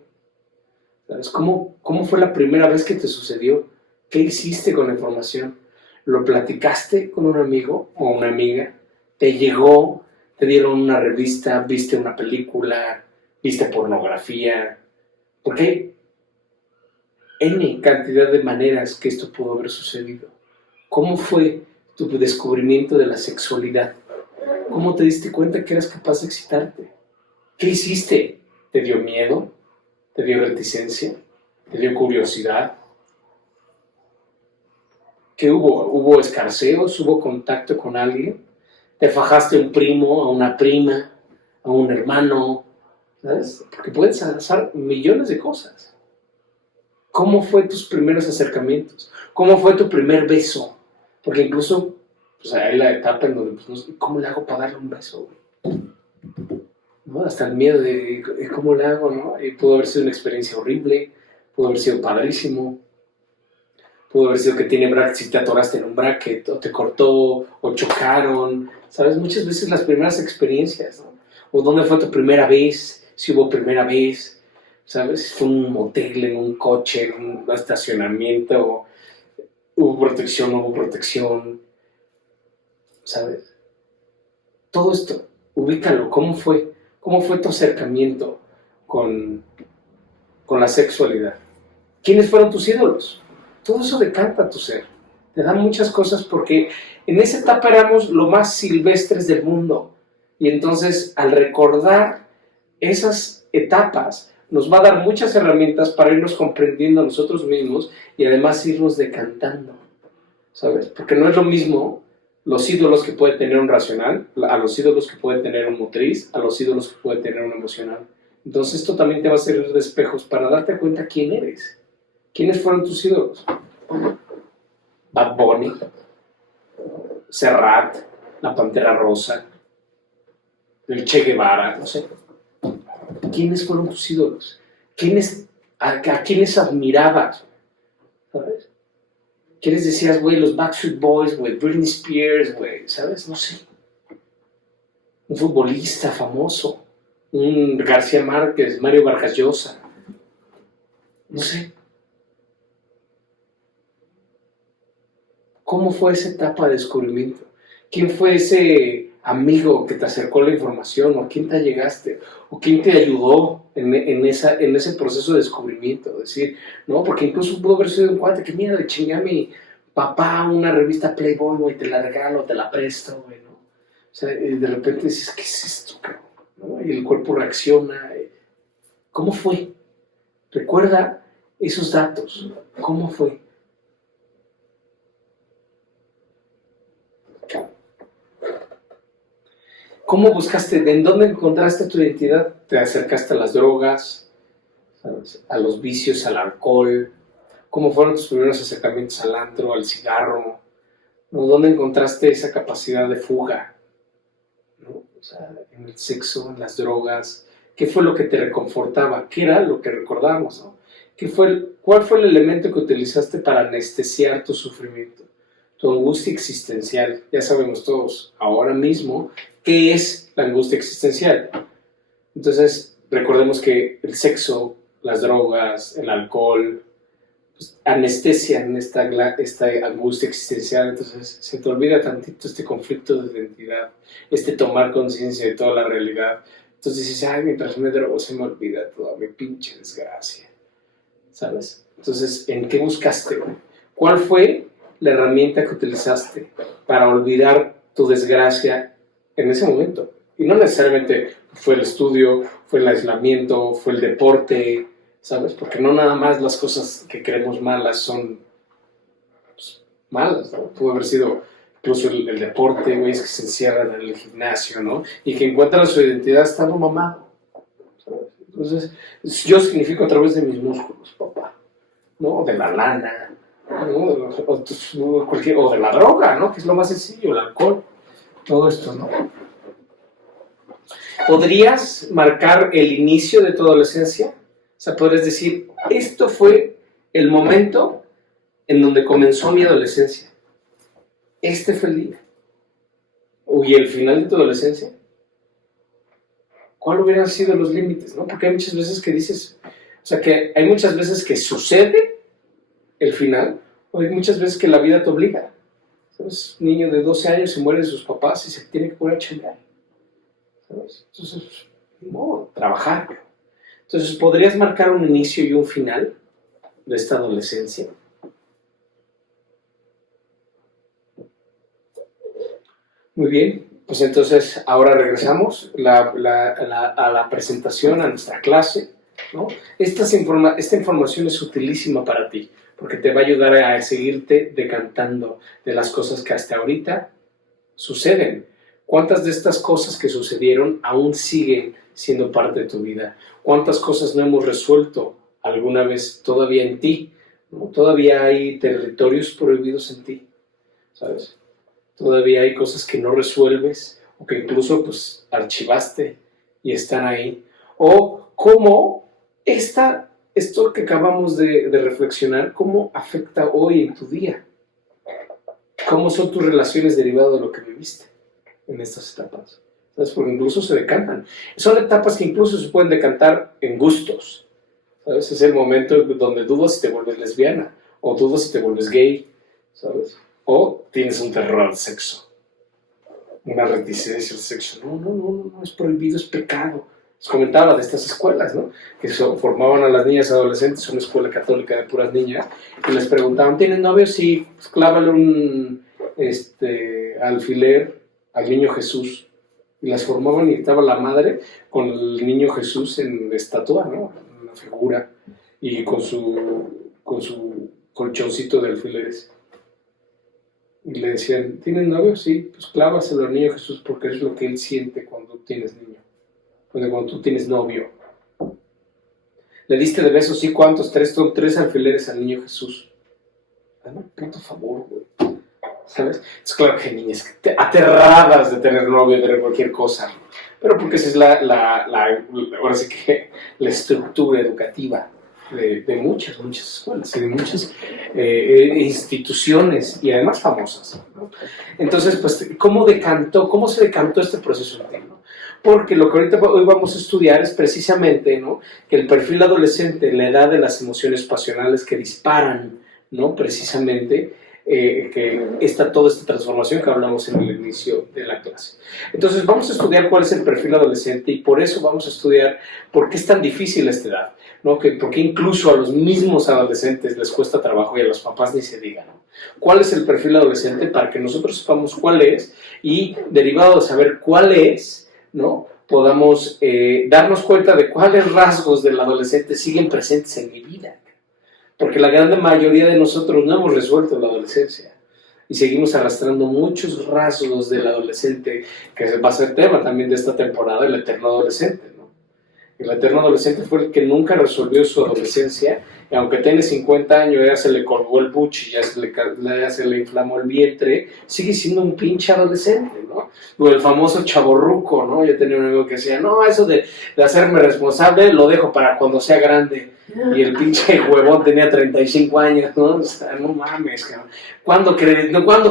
¿Sabes? ¿Cómo fue la primera vez que te sucedió? ¿Qué hiciste con la información? ¿Lo platicaste con un amigo o una amiga? ¿Te llegó? ¿Te dieron una revista? ¿Viste una película? ¿Viste pornografía? Porque hay N cantidad de maneras que esto pudo haber sucedido. ¿Cómo fue tu descubrimiento de la sexualidad? ¿Cómo te diste cuenta que eras capaz de excitarte? ¿Qué hiciste? ¿Te dio miedo? ¿Te dio reticencia? ¿Te dio curiosidad? ¿Qué hubo? ¿Hubo escarceos? ¿Hubo contacto con alguien? ¿Te fajaste a un primo, a una prima, a un hermano? ¿Sabes? Porque puedes hacer millones de cosas. ¿Cómo fue tus primeros acercamientos? ¿Cómo fue tu primer beso? Porque incluso pues, hay la etapa en donde, pues, no sé, ¿cómo le hago para darle un beso? ¿No? Hasta el miedo de ¿cómo le hago? ¿No? Y pudo haber sido una experiencia horrible, pudo haber sido padrísimo, pudo haber sido que tiene brackets y te atoraste en un bracket, o te cortó, o chocaron, ¿sabes? Muchas veces las primeras experiencias, ¿no? O dónde fue tu primera vez, si hubo primera vez, ¿sabes? Fue en un motel, en un coche, en un estacionamiento, hubo protección, no hubo protección, ¿sabes? Todo esto, ubícalo, ¿cómo fue? ¿Cómo fue tu acercamiento con la sexualidad? ¿Quiénes fueron tus ídolos? Todo eso decanta tu ser. Te dan muchas cosas porque en esa etapa éramos lo más silvestres del mundo. Y entonces, al recordar esas etapas, nos va a dar muchas herramientas para irnos comprendiendo a nosotros mismos y además irnos decantando, ¿sabes? Porque no es lo mismo los ídolos que puede tener un racional, a los ídolos que puede tener un motriz, a los ídolos que puede tener un emocional. Entonces esto también te va a servir de espejos para darte cuenta quién eres. ¿Quiénes fueron tus ídolos? Bad Bunny, Serrat, la Pantera Rosa, el Che Guevara, no sé. ¿Quiénes fueron tus ídolos? ¿A quiénes admirabas? ¿Sabes? ¿Quiénes decías, güey, los Backstreet Boys, güey, Britney Spears, güey, ¿sabes? No sé. Un futbolista famoso, un García Márquez, Mario Vargas Llosa. No sé. ¿Cómo fue esa etapa de descubrimiento? ¿Quién fue ese amigo que te acercó la información? ¿O a quién te llegaste? ¿O quién te ayudó en ese proceso de descubrimiento? Es decir, ¿no? Porque incluso pudo haber sido un cuate que, mira, le chingué a mi papá una revista Playboy, güey, te la regalo, te la presto, güey, ¿no? O sea, y de repente dices, ¿qué es esto, cabrón? ¿No? Y el cuerpo reacciona. ¿Cómo fue? Recuerda esos datos. ¿Cómo fue? ¿Cómo buscaste? ¿En dónde encontraste tu identidad? ¿Te acercaste a las drogas, ¿sabes? A los vicios, al alcohol? ¿Cómo fueron tus primeros acercamientos al antro, al cigarro? ¿No? ¿Dónde encontraste esa capacidad de fuga? ¿No? O sea, en el sexo, en las drogas. ¿Qué fue lo que te reconfortaba? ¿Qué era lo que recordamos? ¿No? ¿Cuál fue el elemento que utilizaste para anestesiar tu sufrimiento? tu angustia existencial. Ya sabemos todos ahora mismo qué es la angustia existencial. Entonces, recordemos que el sexo, las drogas, el alcohol, pues, anestesian esta angustia existencial. Entonces, se te olvida tantito este conflicto de identidad, este tomar conciencia de toda la realidad. Entonces dices, ay, mientras me drogo se me olvida toda mi pinche desgracia, ¿sabes? Entonces, ¿en qué buscaste? ¿Cuál fue la herramienta que utilizaste para olvidar tu desgracia en ese momento? Y no necesariamente fue el estudio, fue el aislamiento, fue el deporte, ¿sabes? Porque no nada más las cosas que creemos malas son pues, malas, ¿no? Pudo haber sido incluso el deporte, güeyes que se encierran en el gimnasio, ¿no? Y que encuentran su identidad estando mamado, ¿sabes? Entonces, yo significo a través de mis músculos, papá, ¿no? O de la lana, ¿no? O de la droga, ¿no? Que es lo más sencillo, el alcohol, todo esto, ¿no? ¿Podrías marcar el inicio de tu adolescencia? O sea, podrías decir, esto fue el momento en donde comenzó mi adolescencia. Este fue el día. ¿Y el final de tu adolescencia? ¿Cuáles hubieran sido los límites? ¿No? Porque hay muchas veces que dices, o sea, que hay muchas veces que sucede el final, o hay muchas veces que la vida te obliga. ¿Sabes? Un niño de 12 años se muere de sus papás y se tiene que poner a chambear. ¿Sabes? Entonces, no, trabajar. Entonces, ¿podrías marcar un inicio y un final de esta adolescencia? Muy bien, pues entonces ahora regresamos a la presentación, a nuestra clase, ¿no? Esta información es utilísima para ti, porque te va a ayudar a seguirte decantando de las cosas que hasta ahorita suceden. ¿Cuántas de estas cosas que sucedieron aún siguen siendo parte de tu vida? ¿Cuántas cosas no hemos resuelto alguna vez todavía en ti? ¿No? Todavía hay territorios prohibidos en ti, ¿sabes? Todavía hay cosas que no resuelves o que incluso pues archivaste y están ahí. O cómo esto que acabamos de reflexionar, cómo afecta hoy en tu día. ¿Cómo son tus relaciones derivadas de lo que viviste en estas etapas? ¿Sabes? Porque incluso se decantan. Son etapas que incluso se pueden decantar en gustos. ¿Sabes? Es el momento donde dudas si te vuelves lesbiana o dudas si te vuelves gay, ¿sabes? O tienes un terror al sexo, una reticencia al sexo. No, es prohibido, es pecado. Les comentaba de estas escuelas, ¿no? Que formaban a las niñas adolescentes, una escuela católica de puras niñas, y les preguntaban, ¿tienen novio? Sí, pues clávale un alfiler al niño Jesús. Y las formaban y estaba la madre con el niño Jesús en estatua, ¿no? Una figura, y con su colchoncito de alfileres. Y le decían, ¿tienes novio? Sí, pues clávaselo al niño Jesús porque es lo que él siente cuando tienes niño. Cuando tú tienes novio. ¿Le diste de besos? Sí, ¿cuántos? 3 alfileres al niño Jesús. Dame un puto favor, güey. ¿Sabes? Es claro que hay niñas aterradas de tener novio, de tener cualquier cosa. Pero porque esa es ahora sí que la estructura educativa de muchas escuelas y de muchas instituciones y además famosas, ¿no? Entonces, pues, ¿cómo se decantó este proceso en ti, ¿no? Porque lo que hoy vamos a estudiar es precisamente, ¿no?, que el perfil adolescente, la edad de las emociones pasionales que disparan, ¿no?, precisamente toda esta transformación que hablamos en el inicio de la clase. Entonces vamos a estudiar cuál es el perfil adolescente y por eso vamos a estudiar por qué es tan difícil esta edad, ¿no? Porque incluso a los mismos adolescentes les cuesta trabajo y a los papás ni se diga, ¿no? ¿Cuál es el perfil adolescente para que nosotros sepamos cuál es y derivado de saber cuál es, ¿no?, podamos darnos cuenta de cuáles rasgos del adolescente siguen presentes en mi vida? Porque la gran mayoría de nosotros no hemos resuelto la adolescencia y seguimos arrastrando muchos rasgos del adolescente, que va a ser tema también de esta temporada, el eterno adolescente, ¿no? El eterno adolescente fue el que nunca resolvió su adolescencia aunque tiene 50 años, ya se le colgó el buche, ya se le inflamó el vientre, sigue siendo un pinche adolescente, ¿no? O el famoso chavorruco, ¿no? Yo tenía un amigo que decía, no, eso de hacerme responsable lo dejo para cuando sea grande. Y el pinche huevón tenía 35 años, ¿no? O sea, no mames, cabrón. ¿Cuándo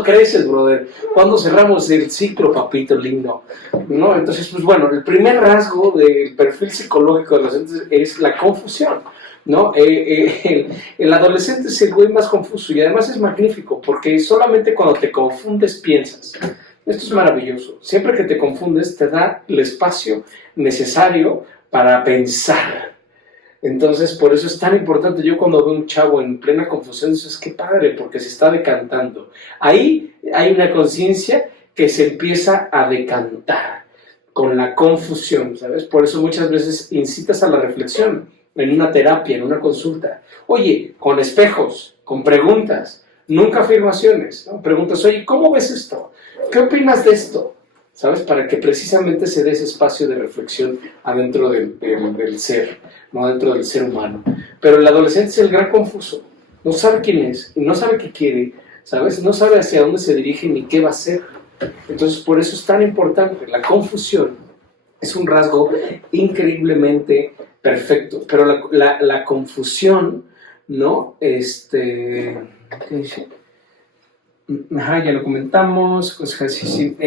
creces, brother? ¿Cuándo cerramos el ciclo, papito lindo? ¿No? Entonces, pues bueno, el primer rasgo del perfil psicológico de los adolescentes es la confusión, ¿no? El adolescente es el güey más confuso y además es magnífico porque solamente cuando te confundes piensas. Esto es maravilloso. Siempre que te confundes te da el espacio necesario para pensar. Entonces, por eso es tan importante. Yo cuando veo un chavo en plena confusión, digo, es que padre, porque se está decantando. Ahí hay una conciencia que se empieza a decantar con la confusión, ¿sabes? Por eso muchas veces incitas a la reflexión en una terapia, en una consulta. Oye, con espejos, con preguntas, nunca afirmaciones, ¿no? Preguntas, oye, ¿cómo ves esto? ¿Qué opinas de esto? ¿Sabes? Para que precisamente se dé ese espacio de reflexión adentro del ser, no dentro del ser humano. Pero el adolescente es el gran confuso. No sabe quién es, y no sabe qué quiere, ¿sabes? No sabe hacia dónde se dirige ni qué va a hacer. Entonces, por eso es tan importante. La confusión es un rasgo increíblemente perfecto. Pero la confusión, ¿no? ¿Qué dice? Ajá, ya lo comentamos. Pues, sí,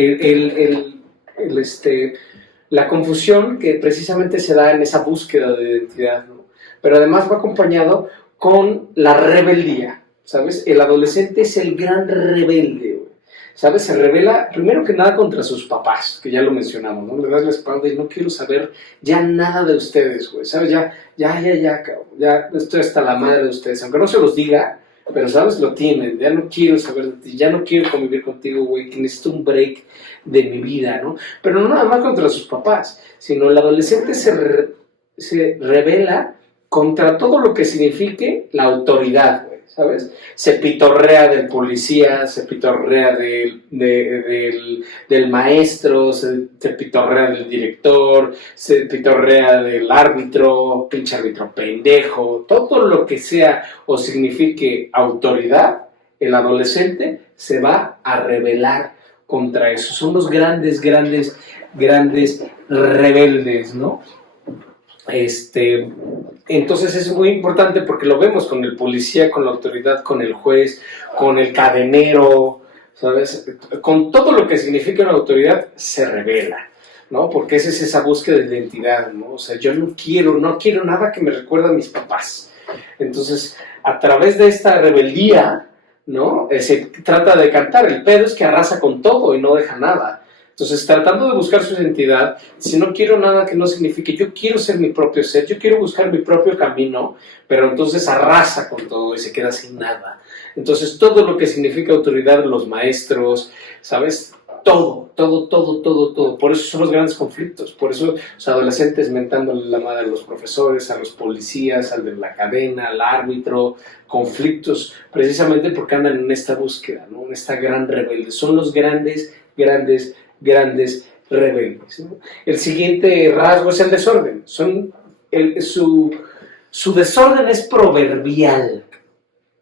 la confusión que precisamente se da en esa búsqueda de identidad, ¿no? Pero además va acompañado con la rebeldía, ¿sabes? El adolescente es el gran rebelde, güey, ¿sabes? Se rebela primero que nada contra sus papás, que ya lo mencionamos, ¿no? Le das la espalda y no quiero saber ya nada de ustedes, güey, ¿sabes? Cabrón, ya estoy hasta la madre de ustedes, aunque no se los diga, pero, ¿sabes? Lo tienen, ya no quiero saber de ti, ya no quiero convivir contigo, güey, que necesito un break de mi vida, ¿no? Pero no nada más contra sus papás, sino el adolescente se rebela contra todo lo que signifique la autoridad, güey, ¿sabes? Se pitorrea del policía, se pitorrea del maestro, se pitorrea del director, se pitorrea del árbitro, pinche árbitro pendejo, todo lo que sea o signifique autoridad, el adolescente se va a rebelar contra eso. Son los grandes rebeldes, ¿no? Entonces es muy importante porque lo vemos con el policía, con la autoridad, con el juez, con el cadenero, ¿sabes? Con todo lo que significa una autoridad se revela, ¿no? Porque esa es esa búsqueda de identidad, ¿no? O sea, yo no quiero nada que me recuerde a mis papás. Entonces, a través de esta rebeldía, ¿no? Se trata de cantar. El pedo es que arrasa con todo y no deja nada. Entonces, tratando de buscar su identidad, si no quiero nada que no signifique, yo quiero ser mi propio ser, yo quiero buscar mi propio camino, pero entonces arrasa con todo y se queda sin nada. Entonces, todo lo que significa autoridad, los maestros, ¿sabes? Todo. Por eso son los grandes conflictos. Por eso los adolescentes mentándole la madre a los profesores, a los policías, al de la cadena, al árbitro, conflictos, precisamente porque andan en esta búsqueda, ¿no? En esta gran rebelde. Son los grandes rebeldes, ¿no? El siguiente rasgo es el desorden. Su desorden es proverbial,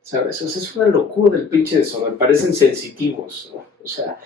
¿sabes? O sea, es una locura del pinche desorden. Parecen sensitivos, ¿no? O sea,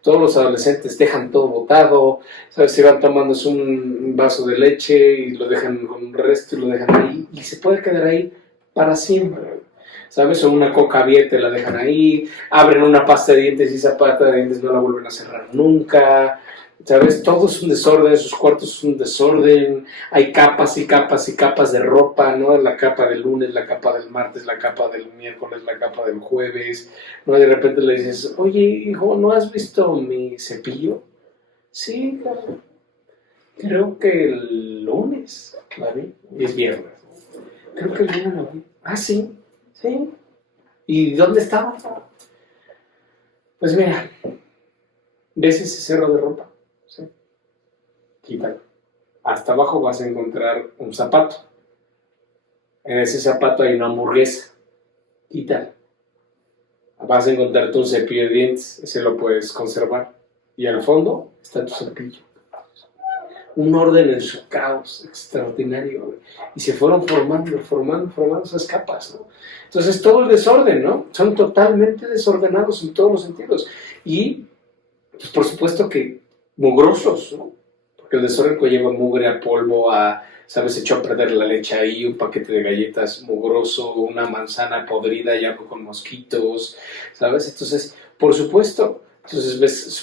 todos los adolescentes dejan todo botado, ¿sabes? Se van tomándose un vaso de leche y lo dejan con un resto y lo dejan ahí y se puede quedar ahí para siempre, ¿sabes? O una coca abierta y la dejan ahí, abren una pasta de dientes y esa pasta de dientes no la vuelven a cerrar nunca, ¿sabes? Todo es un desorden, sus cuartos es un desorden, hay capas y capas de ropa, ¿no? La capa del lunes, la capa del martes, la capa del miércoles, la capa del jueves, ¿no? Y de repente le dices, oye, hijo, ¿no has visto mi cepillo? Sí, claro. Creo que el lunes la vi, y es viernes. Creo que el lunes la vi. Ah, sí. Sí. ¿Y dónde estaba? Pues mira, ¿ves ese cerro de ropa? Sí. Quítalo. Hasta abajo vas a encontrar un zapato. En ese zapato hay una hamburguesa. Quítalo. Vas a encontrarte un cepillo de dientes. Ese lo puedes conservar. Y al fondo está tu cepillo. un orden en su caos extraordinario, güey. Y se fueron formando esas capas, ¿no? Entonces todo el desorden, ¿no? Son totalmente desordenados en todos los sentidos. Y, pues por supuesto que mugrosos, ¿no? Porque el desorden conlleva mugre, a polvo, a, ¿sabes? Echó a perder la leche ahí, un paquete de galletas mugroso, una manzana podrida ya con mosquitos, ¿sabes? Entonces, por supuesto, entonces ves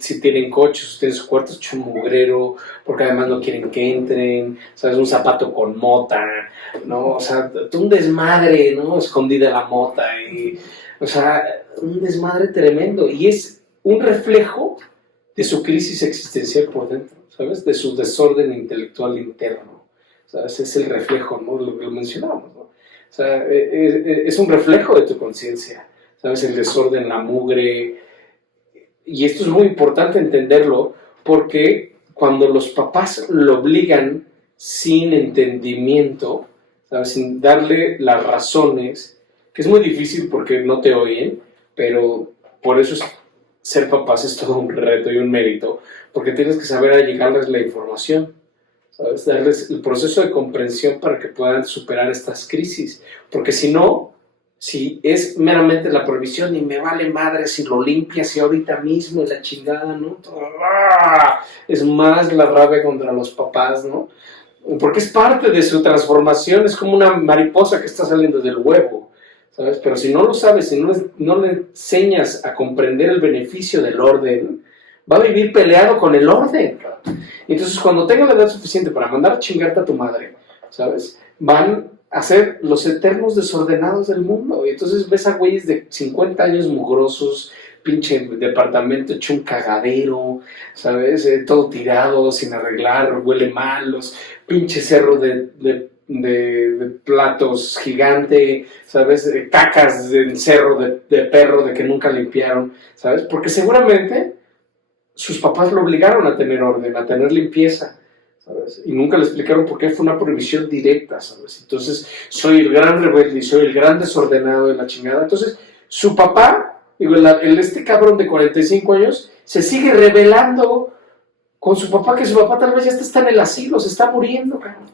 si tienen coches, si tienen su cuarto hecho un mugrero, porque además no quieren que entren, ¿sabes? Un zapato con mota, ¿no? O sea, un desmadre, ¿no? Escondida la mota, y, o sea, un desmadre tremendo. Y es un reflejo de su crisis existencial por dentro, ¿sabes? De su desorden intelectual interno, ¿sabes? Es el reflejo, ¿no? Lo que mencionamos, ¿no? O sea, es un reflejo de tu conciencia, ¿sabes? El desorden, la mugre. Y esto es muy importante entenderlo porque cuando los papás lo obligan sin entendimiento, ¿sabes? Sin darle las razones, que es muy difícil porque no te oyen, pero por eso ser papás es todo un reto y un mérito, porque tienes que saber allegarles la información, ¿sabes? Darles el proceso de comprensión para que puedan superar estas crisis, porque si no, si es meramente la prohibición y me vale madre si lo limpias y ahorita mismo y la chingada, ¿no? Es más la rabia contra los papás, ¿no? Porque es parte de su transformación, es como una mariposa que está saliendo del huevo, ¿sabes? Pero si no lo sabes, si no le enseñas a comprender el beneficio del orden, va a vivir peleado con el orden. Entonces, cuando tenga la edad suficiente para mandar a chingarte a tu madre, ¿sabes? Van a ser los eternos desordenados del mundo. Y entonces ves a güeyes de 50 años mugrosos, pinche departamento hecho un cagadero, ¿sabes? Todo tirado, sin arreglar, huele mal, los pinche cerro de platos gigante, ¿sabes? Cacas del cerro de perro de que nunca limpiaron, ¿sabes? Porque seguramente sus papás lo obligaron a tener orden, a tener limpieza, ¿sabes? Y nunca le explicaron por qué, fue una prohibición directa, ¿sabes? Entonces, soy el gran rebelde, soy el gran desordenado de la chingada. Entonces, su papá, digo, este cabrón de 45 años, se sigue rebelando con su papá, que su papá tal vez ya está en el asilo, se está muriendo, cabrón,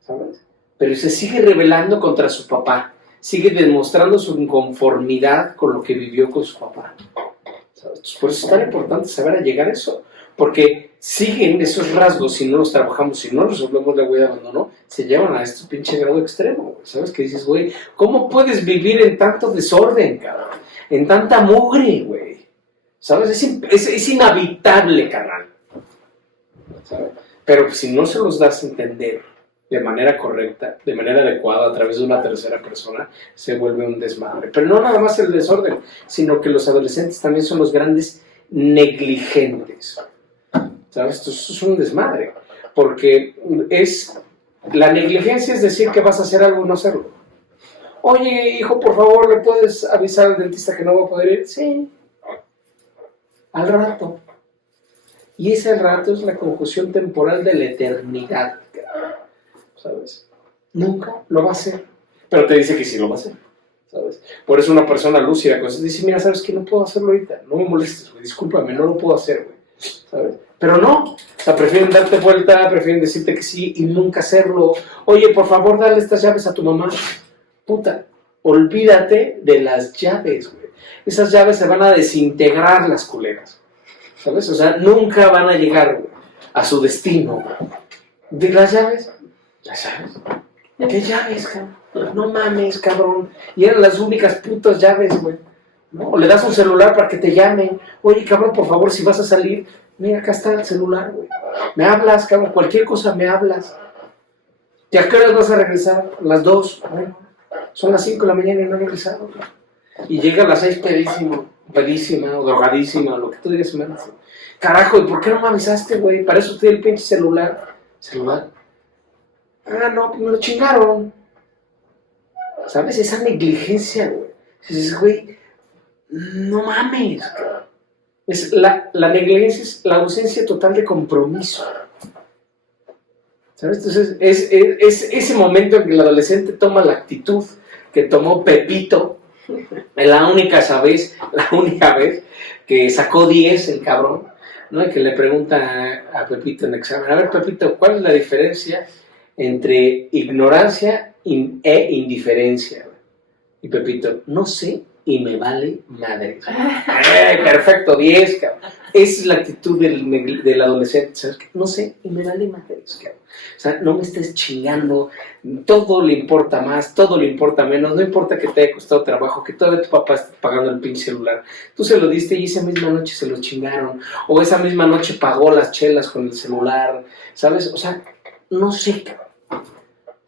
¿sabes? Pero se sigue rebelando contra su papá, sigue demostrando su inconformidad con lo que vivió con su papá, ¿sabes? Por eso es tan importante saber allegar eso, porque siguen esos rasgos, si no los trabajamos, si no resolvemos la huella de abandono, se llevan a este pinche grado extremo, ¿sabes? Que dices, güey, ¿cómo puedes vivir en tanto desorden, cabrón? En tanta mugre, güey, ¿sabes? Es inhabitable, carnal, ¿sabes? Pero si no se los das a entender de manera correcta, de manera adecuada, a través de una tercera persona, se vuelve un desmadre. Pero no nada más el desorden, sino que los adolescentes también son los grandes negligentes, ¿sabes? Esto es un desmadre, porque la negligencia es decir que vas a hacer algo y no hacerlo. Oye, hijo, por favor, ¿le puedes avisar al dentista que no va a poder ir? Sí. Al rato. Y ese rato es la conjunción temporal de la eternidad, ¿sabes? Nunca lo va a hacer, pero te dice que sí lo va a hacer, ¿sabes? Por eso una persona lúcida dice, mira, ¿sabes qué? No puedo hacerlo ahorita, no me molestes, güey, discúlpame, no lo puedo hacer, güey, ¿sabes? Pero no, o sea, prefieren darte vuelta, prefieren decirte que sí y nunca hacerlo. Oye, por favor, dale estas llaves a tu mamá. Puta, olvídate de las llaves, güey. Esas llaves se van a desintegrar, las culeras, ¿sabes? O sea, nunca van a llegar, güey, a su destino, güey. ¿De las llaves? ¿Las llaves? ¿Qué llaves, cabrón? No mames, cabrón. Y eran las únicas putas llaves, güey, ¿no? O le das un celular para que te llamen. Oye, cabrón, por favor, si vas a salir, mira, acá está el celular, güey. Me hablas, cabrón, cualquier cosa me hablas. ¿Y a qué horas vas a regresar? A las 2. Bueno, son las 5 de la mañana y no he regresado, güey. Y llega a las 6 pedísima o drogadísima, o lo que tú digas, me dice, carajo, ¿y por qué no me avisaste, güey? Para eso tiene el pinche celular. Ah, no, pues me lo chingaron. ¿Sabes? Esa negligencia, güey. Dices, güey, no mames. La negligencia es la ausencia total de compromiso. ¿Sabes? Entonces, es ese momento en que el adolescente toma la actitud que tomó Pepito, la única vez que sacó 10 el cabrón, ¿no? Y que le pregunta a Pepito en examen, a ver, Pepito, ¿cuál es la diferencia entre ignorancia e indiferencia? Y Pepito, no sé y me vale madre. Perfecto, 10, cabrón. Esa es la actitud del adolescente, ¿sabes? No sé y me vale madre, cabrón. O sea, no me estés chingando, todo le importa más, todo le importa menos, no importa que te haya costado trabajo, que todavía tu papá esté pagando el pinche celular. Tú se lo diste y esa misma noche se lo chingaron, o esa misma noche pagó las chelas con el celular, ¿sabes? O sea, no sé, cabrón.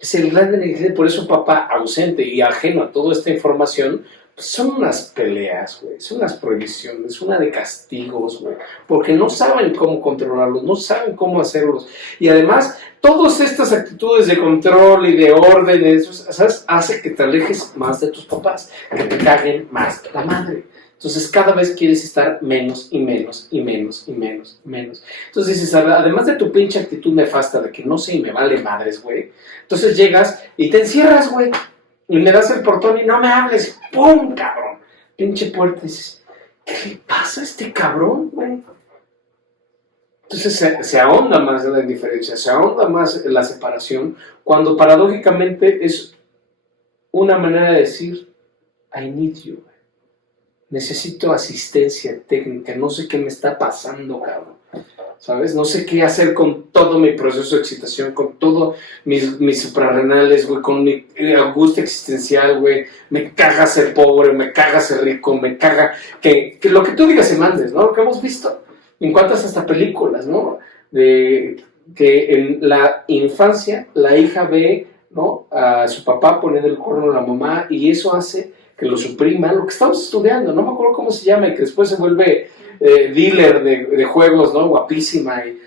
Es el gran beneficio, por eso papá ausente y ajeno a toda esta información, pues son unas peleas, güey, son unas prohibiciones, una de castigos, güey, porque no saben cómo controlarlos, no saben cómo hacerlos. Y además, todas estas actitudes de control y de órdenes, ¿sabes? Hace que te alejes más de tus papás, que te caguen más la madre. Entonces cada vez quieres estar menos y menos y menos y menos y menos. Entonces dices, además de tu pinche actitud nefasta de que no sé y me vale madres, güey, entonces llegas y te encierras, güey, y me das el portón y no me hables, ¡pum, cabrón! Pinche puerta, y dices, ¿qué le pasa a este cabrón, güey? Entonces se ahonda más la indiferencia, se ahonda más la separación, cuando paradójicamente es una manera de decir, I need you, güey. Necesito asistencia técnica, no sé qué me está pasando, cabrón, ¿sabes? No sé qué hacer con todo mi proceso de excitación, con todos mis suprarrenales, güey, con mi angustia existencial, güey. Me caga ser pobre, me caga ser rico, me caga que lo que tú digas se mandes, ¿no? Lo que hemos visto en cuantas hasta películas, ¿no? De que en la infancia la hija ve, ¿no?, a su papá poniendo el cuerno a la mamá y eso hace que lo suprima, lo que estamos estudiando, no me acuerdo cómo se llama, y que después se vuelve dealer de juegos, ¿no? Guapísima, y,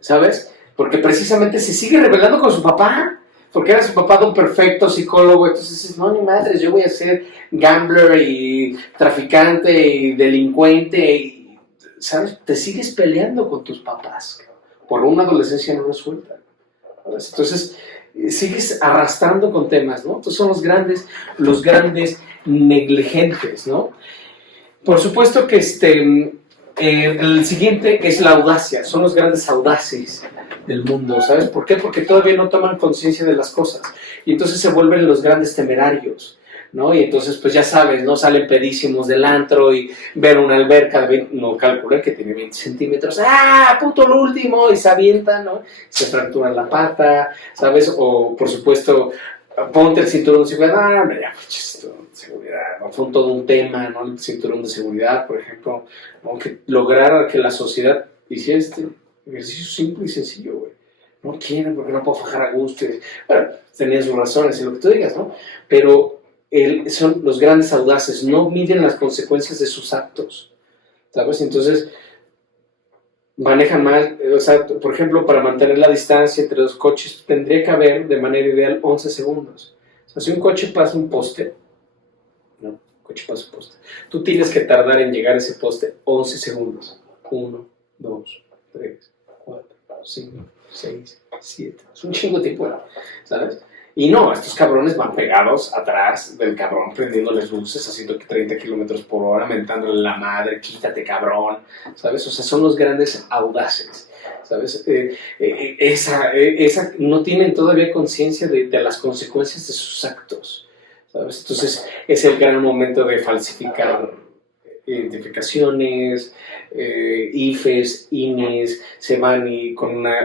¿sabes? Porque precisamente se sigue rebelando con su papá, porque era su papá don perfecto, psicólogo, entonces dices, no, ni madres, yo voy a ser gambler y traficante y delincuente, y, ¿sabes? Te sigues peleando con tus papás por una adolescencia no resuelta, ¿sabes? Entonces sigues arrastrando con temas, ¿no? Entonces son los grandes negligentes, ¿no? Por supuesto que el siguiente es la audacia, son los grandes audaces del mundo, ¿sabes? ¿Por qué? Porque todavía no toman conciencia de las cosas y entonces se vuelven los grandes temerarios, ¿no? Y entonces pues ya sabes, ¿no? Salen pedísimos del antro y ven una alberca de 20, no calculan que tiene 20 centímetros, ¡ah, puto lo último! Y se avientan, ¿no? Se fracturan la pata, ¿sabes? O por supuesto, ponte el cinturón de seguridad, no, ya, seguridad, ¿no? Fue todo un tema, ¿no? El cinturón de seguridad, por ejemplo, ¿no? Que lograr que la sociedad hiciera este ejercicio simple y sencillo, güey. No quieren porque no puedo fajar a gusto. Bueno, tenían sus razones y lo que tú digas, ¿no? Pero son los grandes audaces, no miden las consecuencias de sus actos, ¿sabes? Entonces manejan mal, o sea, por ejemplo, para mantener la distancia entre los coches tendría que haber de manera ideal 11 segundos. O sea, si un coche pasa un poste, no, un coche pasa un poste, tú tienes que tardar en llegar a ese poste 11 segundos. 1, 2, 3, 4, 5, 6, 7. Es un chingo de tiempo, ¿sabes? Y no, estos cabrones van pegados atrás del cabrón, prendiéndoles luces, haciendo 30 kilómetros por hora, mentándole la madre, quítate cabrón, ¿sabes? O sea, son los grandes audaces, ¿sabes? Esa no tienen todavía conciencia de las consecuencias de sus actos, ¿sabes? Entonces es el gran momento de falsificar identificaciones, IFES, INES, se van y con una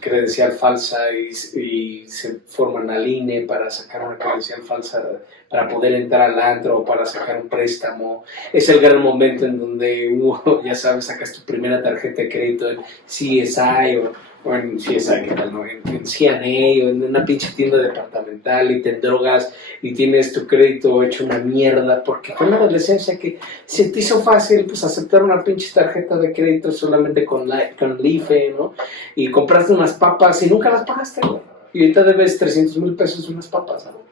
credencial falsa y se forman al INE para sacar una credencial falsa para poder entrar al antro o para sacar un préstamo. Es el gran momento en donde ya sabes, sacas tu primera tarjeta de crédito en CSI o en CSI, ¿qué tal, no? En CNA o en una pinche tienda departamental y te drogas y tienes tu crédito hecho una mierda porque fue en la adolescencia que se te hizo fácil pues aceptar una pinche tarjeta de crédito solamente con el IFE, ¿no? Y compraste unas papas y nunca las pagaste, ¿no? Y ahorita debes 300,000 pesos de unas papas, ¿no?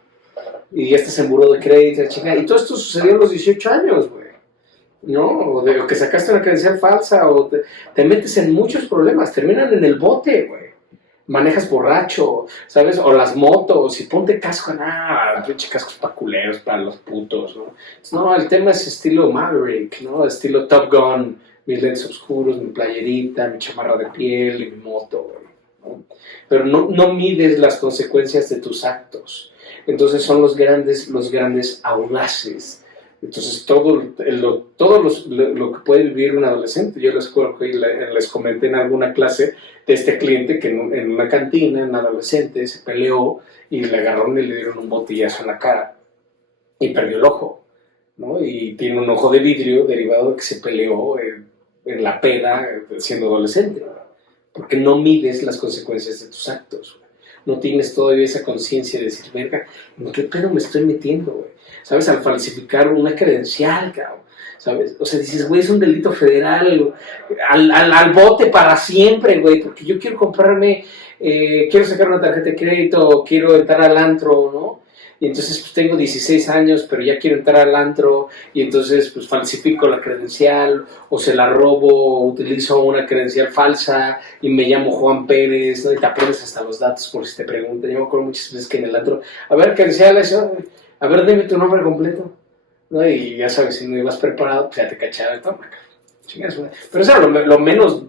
Y ya estás en buró de crédito, chingada. Y todo esto sucedió a los 18 años, güey, ¿no? O que sacaste una credencial falsa, o te metes en muchos problemas, terminan en el bote, güey. Manejas borracho, ¿sabes? O las motos, y ponte casco, pinche cascos pa' culeros, para los putos, ¿no? No, el tema es estilo Maverick, ¿no? Estilo Top Gun, mis lentes oscuros, mi playerita, mi chamarra de piel y mi moto, güey, ¿no? Pero no mides las consecuencias de tus actos. Entonces son los grandes audaces. Entonces todo lo que puede vivir un adolescente. Yo les comenté en alguna clase de este cliente que en una cantina, un adolescente se peleó y le agarraron y le dieron un botellazo en la cara y perdió el ojo, ¿no? Y tiene un ojo de vidrio derivado de que se peleó en la peda siendo adolescente, ¿no? Porque no mides las consecuencias de tus actos, güey. No tienes todavía esa conciencia de decir, verga, ¿en qué pedo me estoy metiendo, güey? ¿Sabes? Al falsificar una credencial, cabrón, ¿sabes? O sea, dices, güey, es un delito federal, al bote para siempre, güey, porque yo quiero comprarme, quiero sacar una tarjeta de crédito, quiero entrar al antro, ¿no? Y entonces pues tengo 16 años, pero ya quiero entrar al antro, y entonces pues falsifico la credencial, o se la robo, o utilizo una credencial falsa, y me llamo Juan Pérez, ¿no? Y te aprendes hasta los datos por si te preguntan. Yo me acuerdo muchas veces que en el antro, a ver, credencial, eso, a ver, dime tu nombre completo, ¿no? Y ya sabes, si no ibas preparado, pues ya te cachaba y toma, chingas, güey. Pero eso era lo menos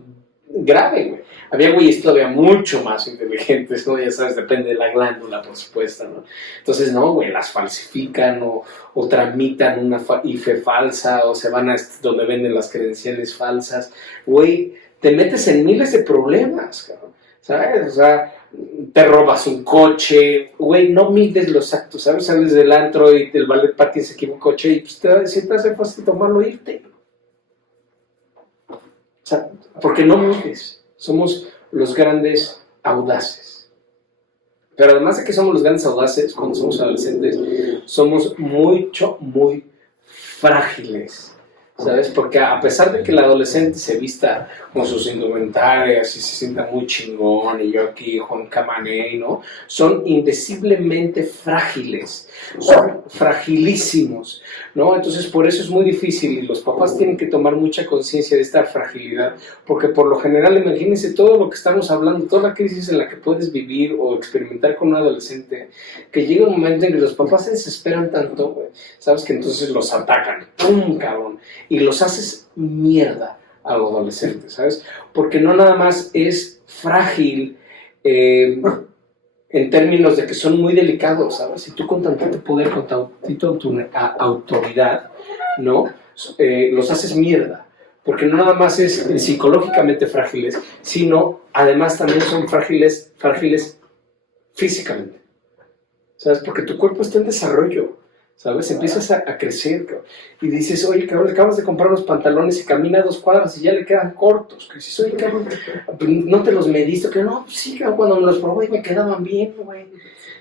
grave, güey. Había güeyes todavía mucho más inteligentes, ¿no? Ya sabes, depende de la glándula, por supuesto, ¿no? Entonces, no, güey, las falsifican o tramitan una IFE falsa o se van a donde venden las credenciales falsas. Güey, te metes en miles de problemas, cabrón, ¿sabes? O sea, te robas un coche, güey, no mides los actos, ¿sabes? Sales del antro y el ballet parking se equivoca un coche y pues si te hace fácil tomarlo, irte. O sea, porque no mides. Somos los grandes audaces. Pero además de que somos los grandes audaces, cuando somos adolescentes, somos muy frágiles, ¿sabes? Porque a pesar de que el adolescente se vista con sus indumentarias y se sienta muy chingón, y yo aquí, Juan Camané, ¿no? Son indeciblemente frágiles, son fragilísimos, ¿no? Entonces por eso es muy difícil y los papás tienen que tomar mucha conciencia de esta fragilidad, porque por lo general, imagínense todo lo que estamos hablando, toda la crisis en la que puedes vivir o experimentar con un adolescente, que llega un momento en que los papás se desesperan tanto, güey, ¿sabes? Que entonces los atacan, ¡pum, cabrón! Y los haces mierda a los adolescentes, ¿sabes? Porque no nada más es frágil en términos de que son muy delicados, ¿sabes? Si tú con tantito poder, con tantito autoridad, ¿no? Los haces mierda. Porque no nada más es psicológicamente frágiles, sino además también son frágiles físicamente, ¿sabes? Porque tu cuerpo está en desarrollo, ¿sabes? Empiezas a crecer, cabrón. Y dices, oye, cabrón, le acabas de comprar unos pantalones y camina 2 cuadras y ya le quedan cortos. Que dices, oye, cabrón, no te los mediste. Que no, pues sí, cabrón, cuando me los probé me quedaban bien, güey.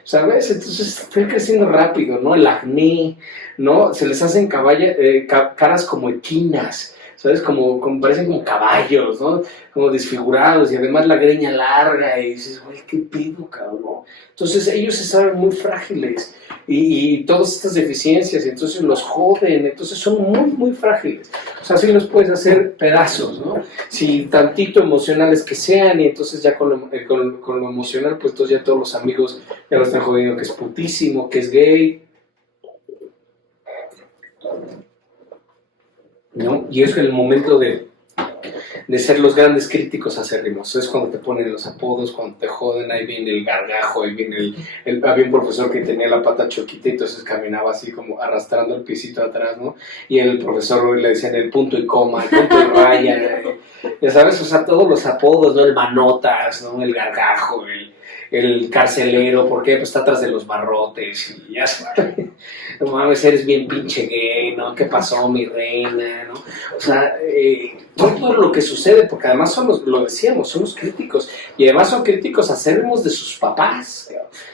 ¿Sabes? Entonces están creciendo rápido, ¿no? El acné, ¿no? Se les hacen caras como equinas, ¿sabes? Parecen como caballos, ¿no? Como desfigurados y además la greña larga y dices, güey, qué pedo, cabrón. Entonces ellos se saben muy frágiles y todas estas deficiencias, y entonces los joden, entonces son muy frágiles. O sea, sí los puedes hacer pedazos, ¿no? Si tantito emocionales que sean, y entonces ya con lo emocional, pues entonces ya todos los amigos ya lo están jodiendo, que es putísimo, que es gay, ¿no? Y es el momento de ser los grandes críticos acérrimos. Es cuando te ponen los apodos, cuando te joden, ahí viene el gargajo, ahí viene había un profesor que tenía la pata choquita y entonces caminaba así como arrastrando el pisito atrás, ¿no? Y el profesor le decían el punto y coma, el punto y raya, ya sabes, o sea, todos los apodos, ¿no? El manotas, ¿no? El gargajo, el carcelero, ¿por qué? Pues está atrás de los barrotes y ya sabes, no mames, eres bien pinche gay, ¿no? ¿Qué pasó, mi reina, no? O sea, todo lo que sucede, porque además lo decíamos, somos críticos, y además son críticos acérrimos de sus papás.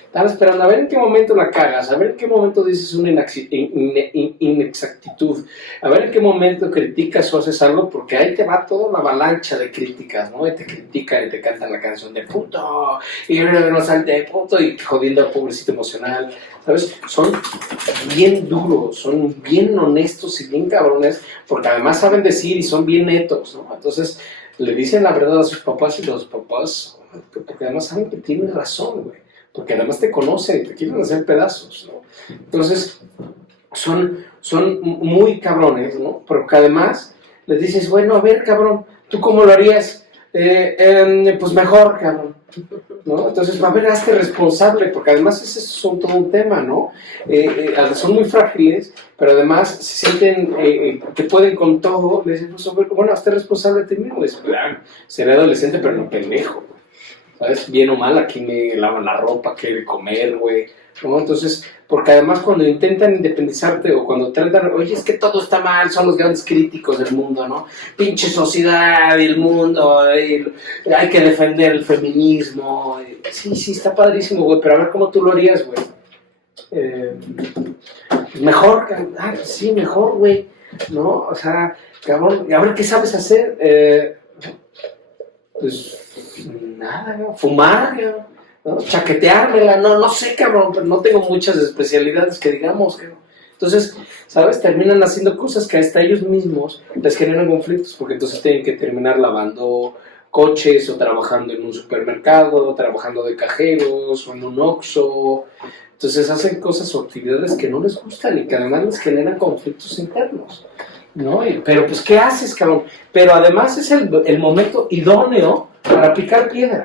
Están esperando a ver en qué momento la cagas, a ver en qué momento dices una inexactitud, a ver en qué momento criticas o haces algo, porque ahí te va toda una avalancha de críticas, ¿no? Y te critican y te cantan la canción de puto, y no salte de puto, y jodiendo al pobrecito emocional, ¿sabes? Son bien duros, son bien honestos y bien cabrones, porque además saben decir y son bien netos, ¿no? Entonces le dicen la verdad a sus papás y los papás, porque además saben que tienen razón, güey. Porque además te conocen y te quieren hacer pedazos, ¿no? Entonces, son muy cabrones, ¿no? Pero que además le dices, bueno, a ver, cabrón, ¿tú cómo lo harías? Pues mejor, cabrón, ¿no? Entonces, a ver, hazte responsable, porque además ese es todo un tema, ¿no? Son muy frágiles, pero además se sienten que pueden con todo. Le dicen, pues, bueno, hazte responsable de ti mismo. Le dicen, claro, seré adolescente, pero no pendejo, ¿sabes? Bien o mal, aquí me lavan la ropa, qué de comer, güey, ¿no? Entonces, porque además cuando intentan independizarte o cuando tratan, oye, es que todo está mal, son los grandes críticos del mundo, ¿no? Pinche sociedad y el mundo, hay que defender el feminismo. Sí, está padrísimo, güey, pero a ver cómo tú lo harías, güey. Mejor, sí, mejor, güey, ¿no? O sea, cabrón, a ver qué sabes hacer. Pues nada, ¿no? Fumar, ¿no? Chaqueteármela, no sé, cabrón, pero no tengo muchas especialidades que digamos, cabrón. Entonces, ¿sabes? Terminan haciendo cosas que hasta ellos mismos les generan conflictos, porque entonces tienen que terminar lavando coches o trabajando en un supermercado, trabajando de cajeros o en un Oxxo. Entonces hacen cosas o actividades que no les gustan y que además les generan conflictos internos, ¿no? Pero pues, ¿qué haces, cabrón? Pero además es el momento idóneo para picar piedra.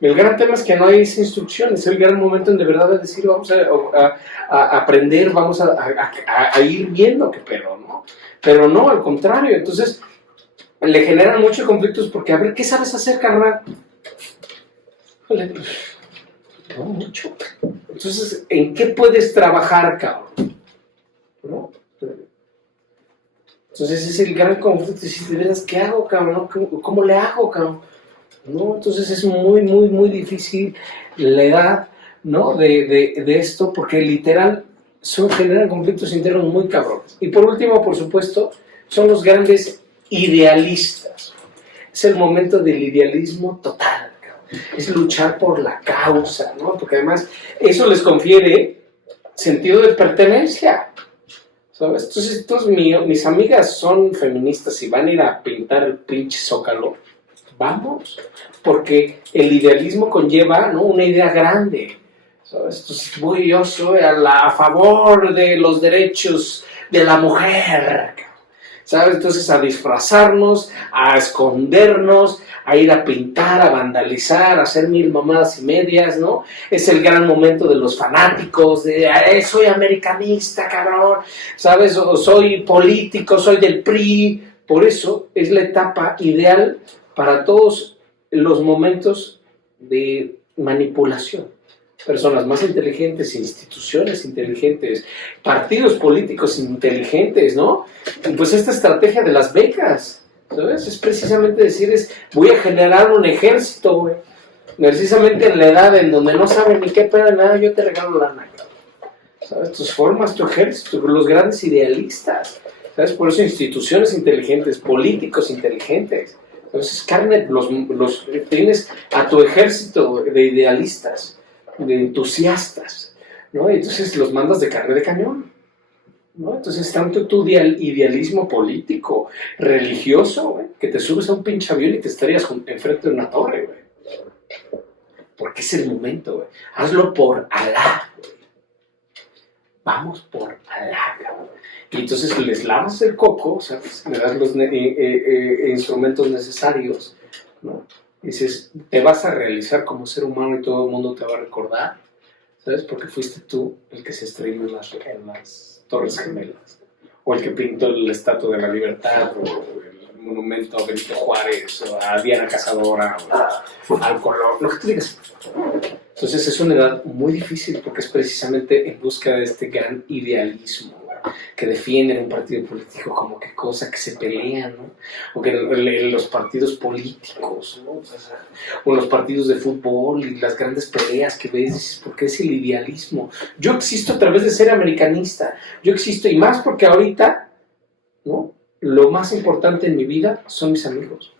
El gran tema es que no hay esa instrucción, es el gran momento en de verdad de decir, vamos a aprender, vamos a ir viendo qué pedo, ¿no? Pero no, al contrario, entonces le generan muchos conflictos porque, a ver, ¿qué sabes hacer, carnal? No mucho. Entonces, ¿en qué puedes trabajar, cabrón? ¿No? Entonces ese es el gran conflicto, si de veras, ¿qué hago, cabrón? ¿Cómo le hago, cabrón? ¿No? Entonces es muy difícil la edad, ¿no? de esto, porque literal generan conflictos internos muy cabrones. Y por último, por supuesto, son los grandes idealistas. Es el momento del idealismo total, cabrón. Es luchar por la causa, ¿no? Porque además eso les confiere sentido de pertenencia, ¿sabes? Entonces mis amigas son feministas y van a ir a pintar el pinche Zócalo. Vamos, porque el idealismo conlleva, ¿no? Una idea grande, ¿sabes? Entonces yo soy a favor de los derechos de la mujer, ¿sabes? Entonces a disfrazarnos, a escondernos, a ir a pintar, a vandalizar, a hacer mil mamadas y medias, ¿no? Es el gran momento de los fanáticos, de soy americanista, cabrón, ¿sabes? O soy político, soy del PRI. Por eso es la etapa ideal para todos los momentos de manipulación. Personas más inteligentes, instituciones inteligentes, partidos políticos inteligentes, ¿no? Y pues esta estrategia de las becas, ¿sabes? Es precisamente decir, voy a generar un ejército, güey. Precisamente en la edad en donde no saben ni qué pedo de nada, yo te regalo lana, ¿sabes? Tú formas tu ejército, los grandes idealistas, ¿sabes? Por eso instituciones inteligentes, políticos inteligentes. Entonces, carne, tienes a tu ejército de idealistas, de entusiastas, ¿no? Y entonces los mandas de carne de cañón, ¿no? Entonces, tanto tu idealismo político, religioso, güey, que te subes a un pinche avión y te estarías enfrente de una torre, güey. Porque es el momento, güey. Hazlo por Alá, güey. Vamos por Alá, cabrón. Y entonces les lavas el coco, ¿sabes? Le das los instrumentos necesarios, ¿no? Y dices, te vas a realizar como ser humano y todo el mundo te va a recordar, ¿sabes? Porque fuiste tú el que se estrelló en las Torres Gemelas, o el que pintó la Estatua de la Libertad, o el monumento a Benito Juárez, o a Diana Cazadora, o al color, lo que tú digas. Entonces es una edad muy difícil porque es precisamente en busca de este gran idealismo, que defienden un partido político como qué cosa, que se pelean, ¿no? O que los partidos políticos, ¿no? O los partidos de fútbol y las grandes peleas que ves, porque es el idealismo. Yo existo a través de ser americanista, yo existo, y más porque ahorita, ¿no? Lo más importante en mi vida son mis amigos.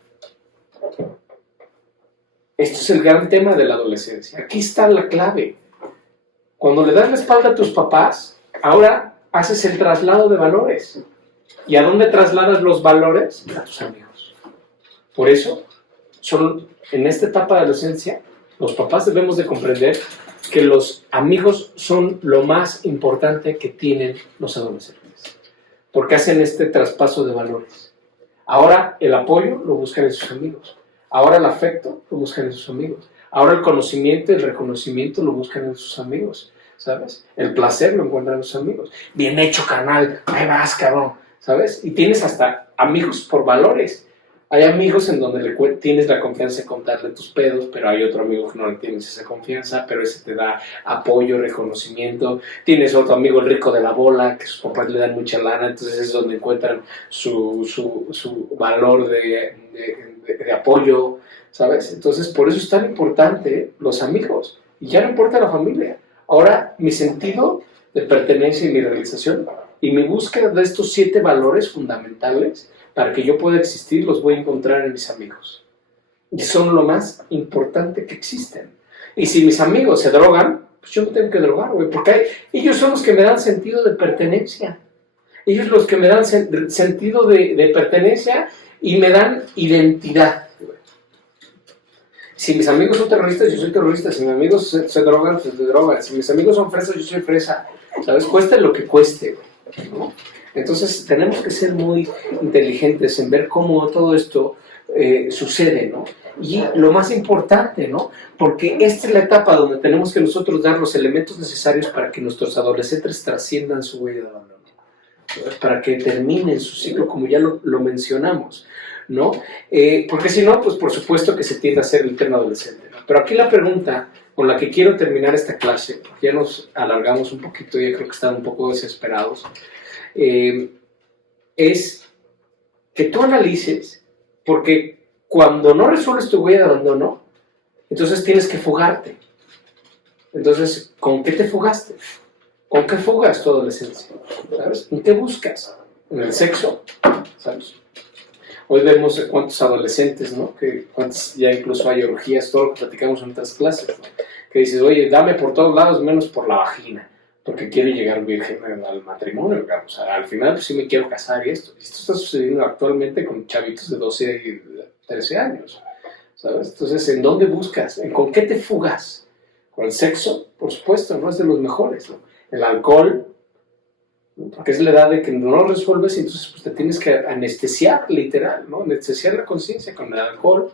Esto es el gran tema de la adolescencia. Aquí está la clave. Cuando le das la espalda a tus papás, ahora haces el traslado de valores. ¿Y a dónde trasladas los valores? A tus amigos. Por eso, en esta etapa de adolescencia, los papás debemos de comprender que los amigos son lo más importante que tienen los adolescentes. Porque hacen este traspaso de valores. Ahora el apoyo lo buscan en sus amigos. Ahora el afecto lo buscan en sus amigos. Ahora el conocimiento y el reconocimiento lo buscan en sus amigos, ¿sabes? El placer lo encuentran en sus amigos. Bien hecho, carnal, ahí vas, cabrón, ¿sabes? Y tienes hasta amigos por valores. Hay amigos en donde tienes la confianza de contarle tus pedos, pero hay otro amigo que no le tienes esa confianza, pero ese te da apoyo, reconocimiento. Tienes otro amigo, el rico de la bola, que sus papás le dan mucha lana, entonces es donde encuentran su valor de apoyo, ¿sabes? Entonces, por eso es tan importante los amigos. Y ya no importa la familia. Ahora, mi sentido de pertenencia y mi realización y mi búsqueda de estos 7 valores fundamentales para que yo pueda existir, los voy a encontrar en mis amigos. Y son lo más importante que existen. Y si mis amigos se drogan, pues yo no tengo que drogar, güey, porque ellos son los que me dan sentido de pertenencia. Ellos los que me dan sentido de pertenencia y me dan identidad. Si mis amigos son terroristas, yo soy terrorista. Si mis amigos se drogan, pues se drogan. Si mis amigos son fresas, yo soy fresa. ¿Sabes? Cueste lo que cueste, ¿no? Entonces tenemos que ser muy inteligentes en ver cómo todo esto sucede, ¿no? Y lo más importante, ¿no? Porque esta es la etapa donde tenemos que nosotros dar los elementos necesarios para que nuestros adolescentes trasciendan su huella de abandono, ¿sabes? Para que terminen su ciclo, como ya lo mencionamos, ¿no? Porque si no, pues por supuesto que se tiende a ser el eterno adolescente, ¿no? Pero aquí la pregunta con la que quiero terminar esta clase, porque ya nos alargamos un poquito, ya creo que están un poco desesperados, es que tú analices, porque cuando no resuelves tu huella de abandono, entonces tienes que fugarte. Entonces, ¿con qué te fugaste? ¿Con qué fugas tu adolescencia? ¿Sabes? ¿En qué buscas? ¿En el sexo? ¿Sabes? Hoy vemos cuántos adolescentes, ¿no? Cuántos ya incluso hay orgías, todo lo que platicamos en otras clases, ¿no? Que dices, oye, dame por todos lados menos por la vagina, porque quiero llegar virgen al matrimonio, o sea, al final pues sí me quiero casar y esto. Esto está sucediendo actualmente con chavitos de 12 y 13 años, ¿sabes? Entonces, ¿en dónde buscas? ¿Con qué te fugas? ¿Con el sexo? Por supuesto, no es de los mejores, ¿no? El alcohol, ¿no? Porque es la edad de que no lo resuelves y entonces pues, te tienes que anestesiar, literal, ¿no? Anestesiar la conciencia con el alcohol,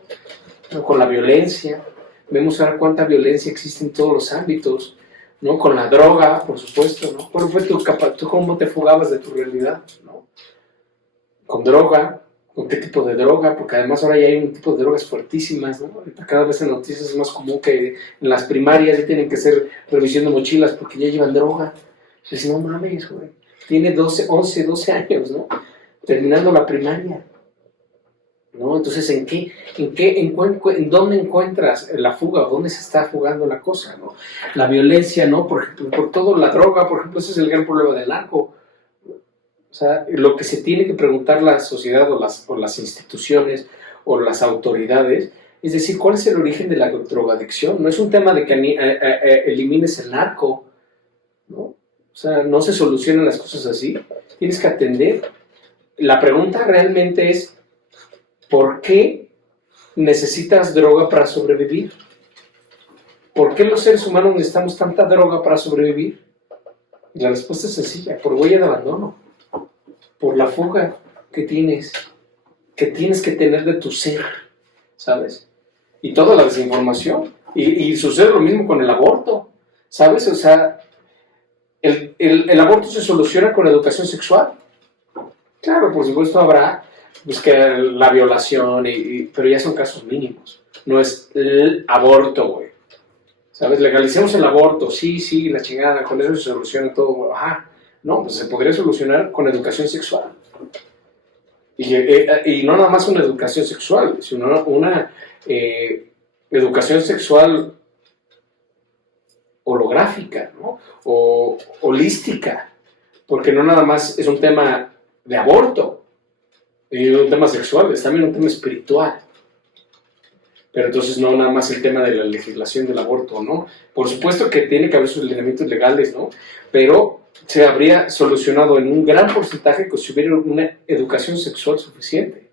¿no? Con la violencia. Vemos ahora cuánta violencia existe en todos los ámbitos, ¿no? Con la droga, por supuesto, ¿no? ¿Cuál fue tú cómo te fugabas de tu realidad, ¿no? Con droga, ¿con qué tipo de droga? Porque además ahora ya hay un tipo de drogas fuertísimas, ¿no? Cada vez en noticias es más común que en las primarias ya tienen que hacer revisión de mochilas porque ya llevan droga. Entonces, no mames, güey. Tiene 11, 12 años, ¿no? Terminando la primaria, ¿no? Entonces, ¿en dónde encuentras la fuga? ¿Dónde se está fugando la cosa, ¿no? La violencia, ¿no? Por ejemplo, por todo, la droga, por ejemplo, ese es el gran problema del narco. O sea, lo que se tiene que preguntar la sociedad o las instituciones o las autoridades, es decir, ¿cuál es el origen de la drogadicción? No es un tema de que elimines el narco, ¿no? O sea, no se solucionan las cosas así. Tienes que atender. La pregunta realmente es, ¿por qué necesitas droga para sobrevivir? ¿Por qué los seres humanos necesitamos tanta droga para sobrevivir? Y la respuesta es sencilla, por huella de abandono, por la fuga que tienes que tener de tu ser, ¿sabes? Y toda la desinformación. Y sucede lo mismo con el aborto, ¿sabes? O sea, el aborto se soluciona con educación sexual. Claro, por supuesto habrá pues, que la violación, pero ya son casos mínimos. No es el aborto, güey. ¿Sabes? Legalicemos el aborto, sí, la chingada, con eso se soluciona todo, güey. Ajá. No, pues se podría solucionar con educación sexual. Y no nada más una educación sexual, sino una educación sexual holográfica, ¿no? O holística, porque no nada más es un tema de aborto, y un tema sexual, es también un tema espiritual. Pero entonces no nada más el tema de la legislación del aborto, ¿no? Por supuesto que tiene que haber sus lineamientos legales, ¿no? Pero se habría solucionado en un gran porcentaje que si hubiera una educación sexual suficiente,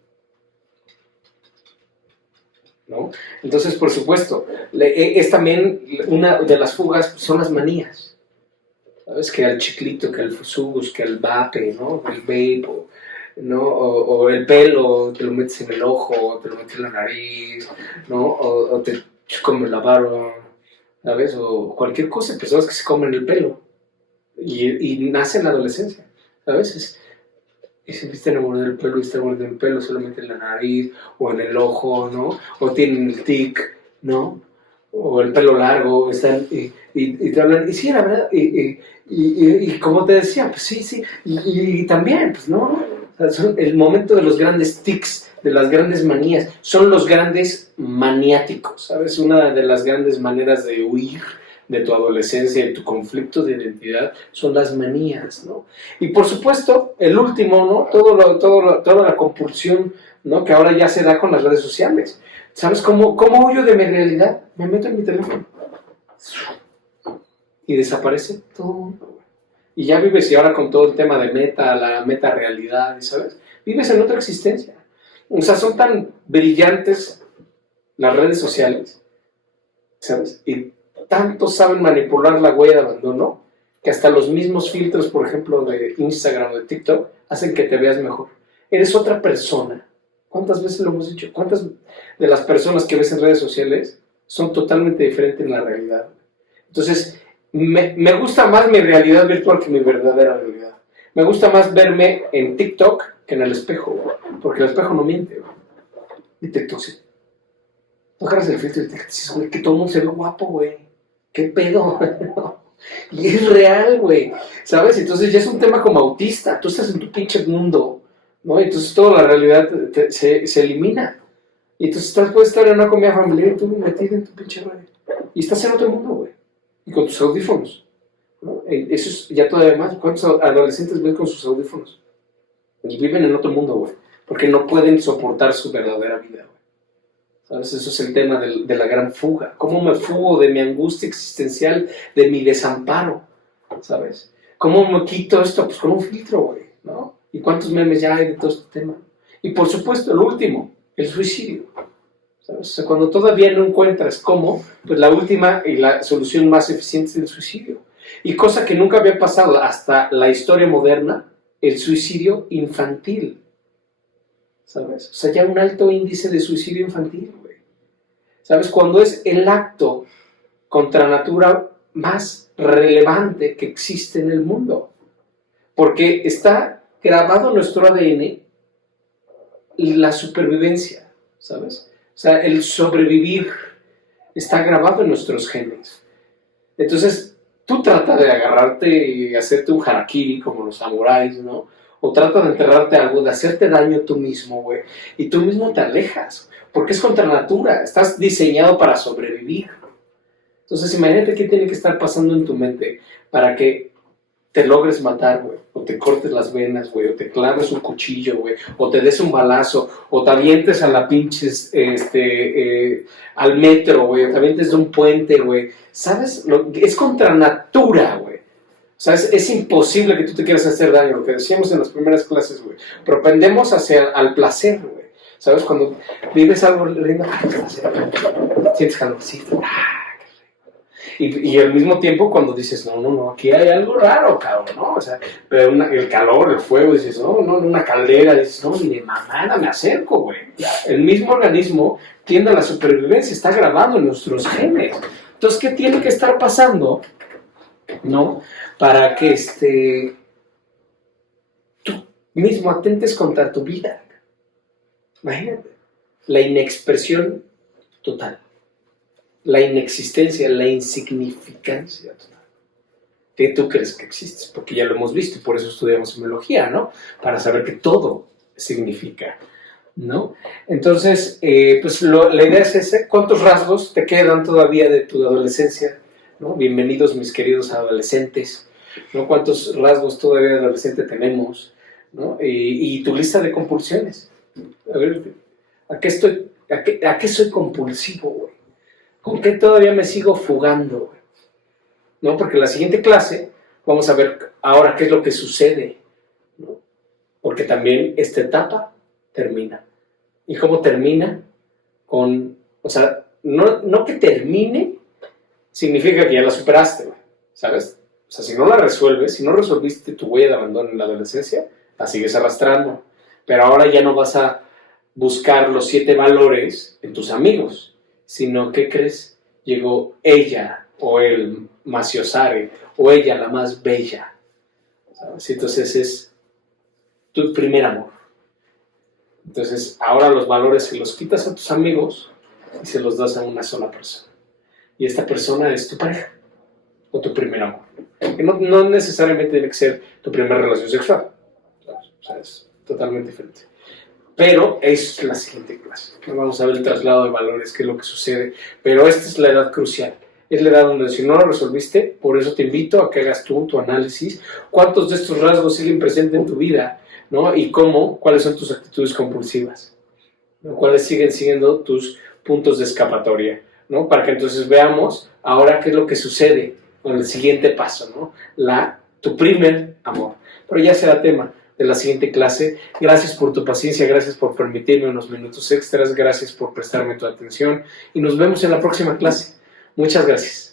¿no? Entonces, por supuesto, es también una de las fugas, son las manías. ¿Sabes? Que el chiclito, que el fusus, que el vape, ¿no? El vape, ¿no? O el pelo, te lo metes en el ojo, o te lo metes en la nariz, ¿no? O te comes la barba, ¿sabes? O cualquier cosa, personas que se comen el pelo y nace en la adolescencia, ¿sabes? Y siempre está enamorado del pelo y está enamorado del pelo, se lo mete en la nariz o en el ojo, ¿no? O tienen el tic, ¿no? O el pelo largo, están y te hablan, y sí, la verdad, y como te decía, pues sí, y también, pues no, o sea, son el momento de los grandes tics, de las grandes manías, son los grandes maniáticos, ¿sabes? Una de las grandes maneras de huir de tu adolescencia y tu conflicto de identidad son las manías, ¿no? Y por supuesto, el último, ¿no? Toda la compulsión, ¿no? Que ahora ya se da con las redes sociales. ¿Sabes cómo huyo de mi realidad? Me meto en mi teléfono y desaparece todo. Y ya vives, y ahora con todo el tema de la meta realidad, ¿sabes? Vives en otra existencia. O sea, son tan brillantes las redes sociales, ¿sabes? Y tanto saben manipular la huella de abandono que hasta los mismos filtros, por ejemplo, de Instagram o de TikTok, hacen que te veas mejor. Eres otra persona. ¿Cuántas veces lo hemos dicho? ¿Cuántas de las personas que ves en redes sociales son totalmente diferentes en la realidad? Entonces, me gusta más mi realidad virtual que mi verdadera realidad. Me gusta más verme en TikTok que en el espejo, porque el espejo no miente. Y TikTok sí. Tú agarras el filtro y te dices, güey, que todo el mundo se ve guapo, güey. ¿Qué pedo? Y es real, güey. ¿Sabes? Entonces ya es un tema como autista. Tú estás en tu pinche mundo, ¿no? Y entonces toda la realidad se elimina. Y entonces puedes estar en una comida familiar y tú metido en tu pinche radio. Y estás en otro mundo, güey. Y con tus audífonos, ¿no? Eso es ya todavía más. ¿Cuántos adolescentes ven con sus audífonos? Y viven en otro mundo, güey. Porque no pueden soportar su verdadera vida, güey. ¿Sabes? Eso es el tema de la gran fuga. ¿Cómo me fugo de mi angustia existencial, de mi desamparo? ¿Sabes? ¿Cómo me quito esto? Pues con un filtro, güey, ¿no? ¿Y cuántos memes ya hay de todo este tema? Y por supuesto, el último, el suicidio. ¿Sabes? O sea, cuando todavía no encuentras cómo, pues la última y la solución más eficiente es el suicidio. Y cosa que nunca había pasado hasta la historia moderna, el suicidio infantil. ¿Sabes? O sea, ya un alto índice de suicidio infantil, güey. ¿Sabes? Cuando es el acto contra natura más relevante que existe en el mundo. Porque está grabado en nuestro ADN la supervivencia, ¿sabes? O sea, el sobrevivir está grabado en nuestros genes. Entonces, tú trata de agarrarte y hacerte un harakiri como los samuráis, ¿no? O trata de enterrarte algo, de hacerte daño tú mismo, güey. Y tú mismo te alejas, porque es contra natura. Estás diseñado para sobrevivir. Entonces, imagínate qué tiene que estar pasando en tu mente para que te logres matar, güey. O te cortes las venas, güey. O te claves un cuchillo, güey. O te des un balazo. O te avientes a la pinches, al metro, güey. O te avientes de un puente, güey. ¿Sabes? Es contra natura, güey. O sea, es imposible que tú te quieras hacer daño, lo que decíamos en las primeras clases, güey. Propendemos al placer, güey. ¿Sabes? Cuando vives algo lindo, sientes calorcito. Y al mismo tiempo cuando dices, no, aquí hay algo raro, cabrón, ¿no? O sea, pero el calor, el fuego, dices, no, una caldera, dices, no, ni de mamada me acerco, güey. El mismo organismo tiende a la supervivencia, está grabado en nuestros genes. Entonces, ¿qué tiene que estar pasando, no? Para que tú mismo atentes contra tu vida. Imagínate, la inexpresión total, la inexistencia, la insignificancia total. ¿Qué tú crees que existes? Porque ya lo hemos visto y por eso estudiamos semiología, ¿no? Para saber que todo significa, ¿no? Entonces, pues la idea es esa. ¿Cuántos rasgos te quedan todavía de tu adolescencia? ¿No? Bienvenidos mis queridos adolescentes, ¿no? ¿Cuántos rasgos todavía de adolescente tenemos? ¿No? Y tu lista de compulsiones. A ver, ¿a qué soy compulsivo, güey? ¿Con qué todavía me sigo fugando, güey? ¿No? Porque en la siguiente clase vamos a ver ahora qué es lo que sucede, ¿no? Porque también esta etapa termina. ¿Y cómo termina? O sea, no que termine significa que ya la superaste, güey, ¿sabes? O sea, si no la resuelves, si no resolviste tu huella de abandono en la adolescencia, la sigues arrastrando. Pero ahora ya no vas a buscar los 7 valores en tus amigos, sino, ¿qué crees? Llegó ella o el Maciosare, o ella la más bella, ¿sabes? Entonces es tu primer amor. Entonces ahora los valores se los quitas a tus amigos y se los das a una sola persona. Y esta persona es tu pareja o tu primer amor. Que no necesariamente tiene que ser tu primera relación sexual. O sea, es totalmente diferente. Pero es la siguiente clase. Vamos a ver el traslado de valores, qué es lo que sucede. Pero esta es la edad crucial. Es la edad donde si no lo resolviste, por eso te invito a que hagas tú tu análisis. ¿Cuántos de estos rasgos siguen presentes en tu vida? ¿No? Y cuáles son tus actitudes compulsivas, ¿no? ¿Cuáles siguen siendo tus puntos de escapatoria? ¿No? Para que entonces veamos ahora qué es lo que sucede con el siguiente paso, ¿no? Tu primer amor. Pero ya será tema de la siguiente clase. Gracias por tu paciencia, gracias por permitirme unos minutos extras, gracias por prestarme tu atención y nos vemos en la próxima clase. Muchas gracias.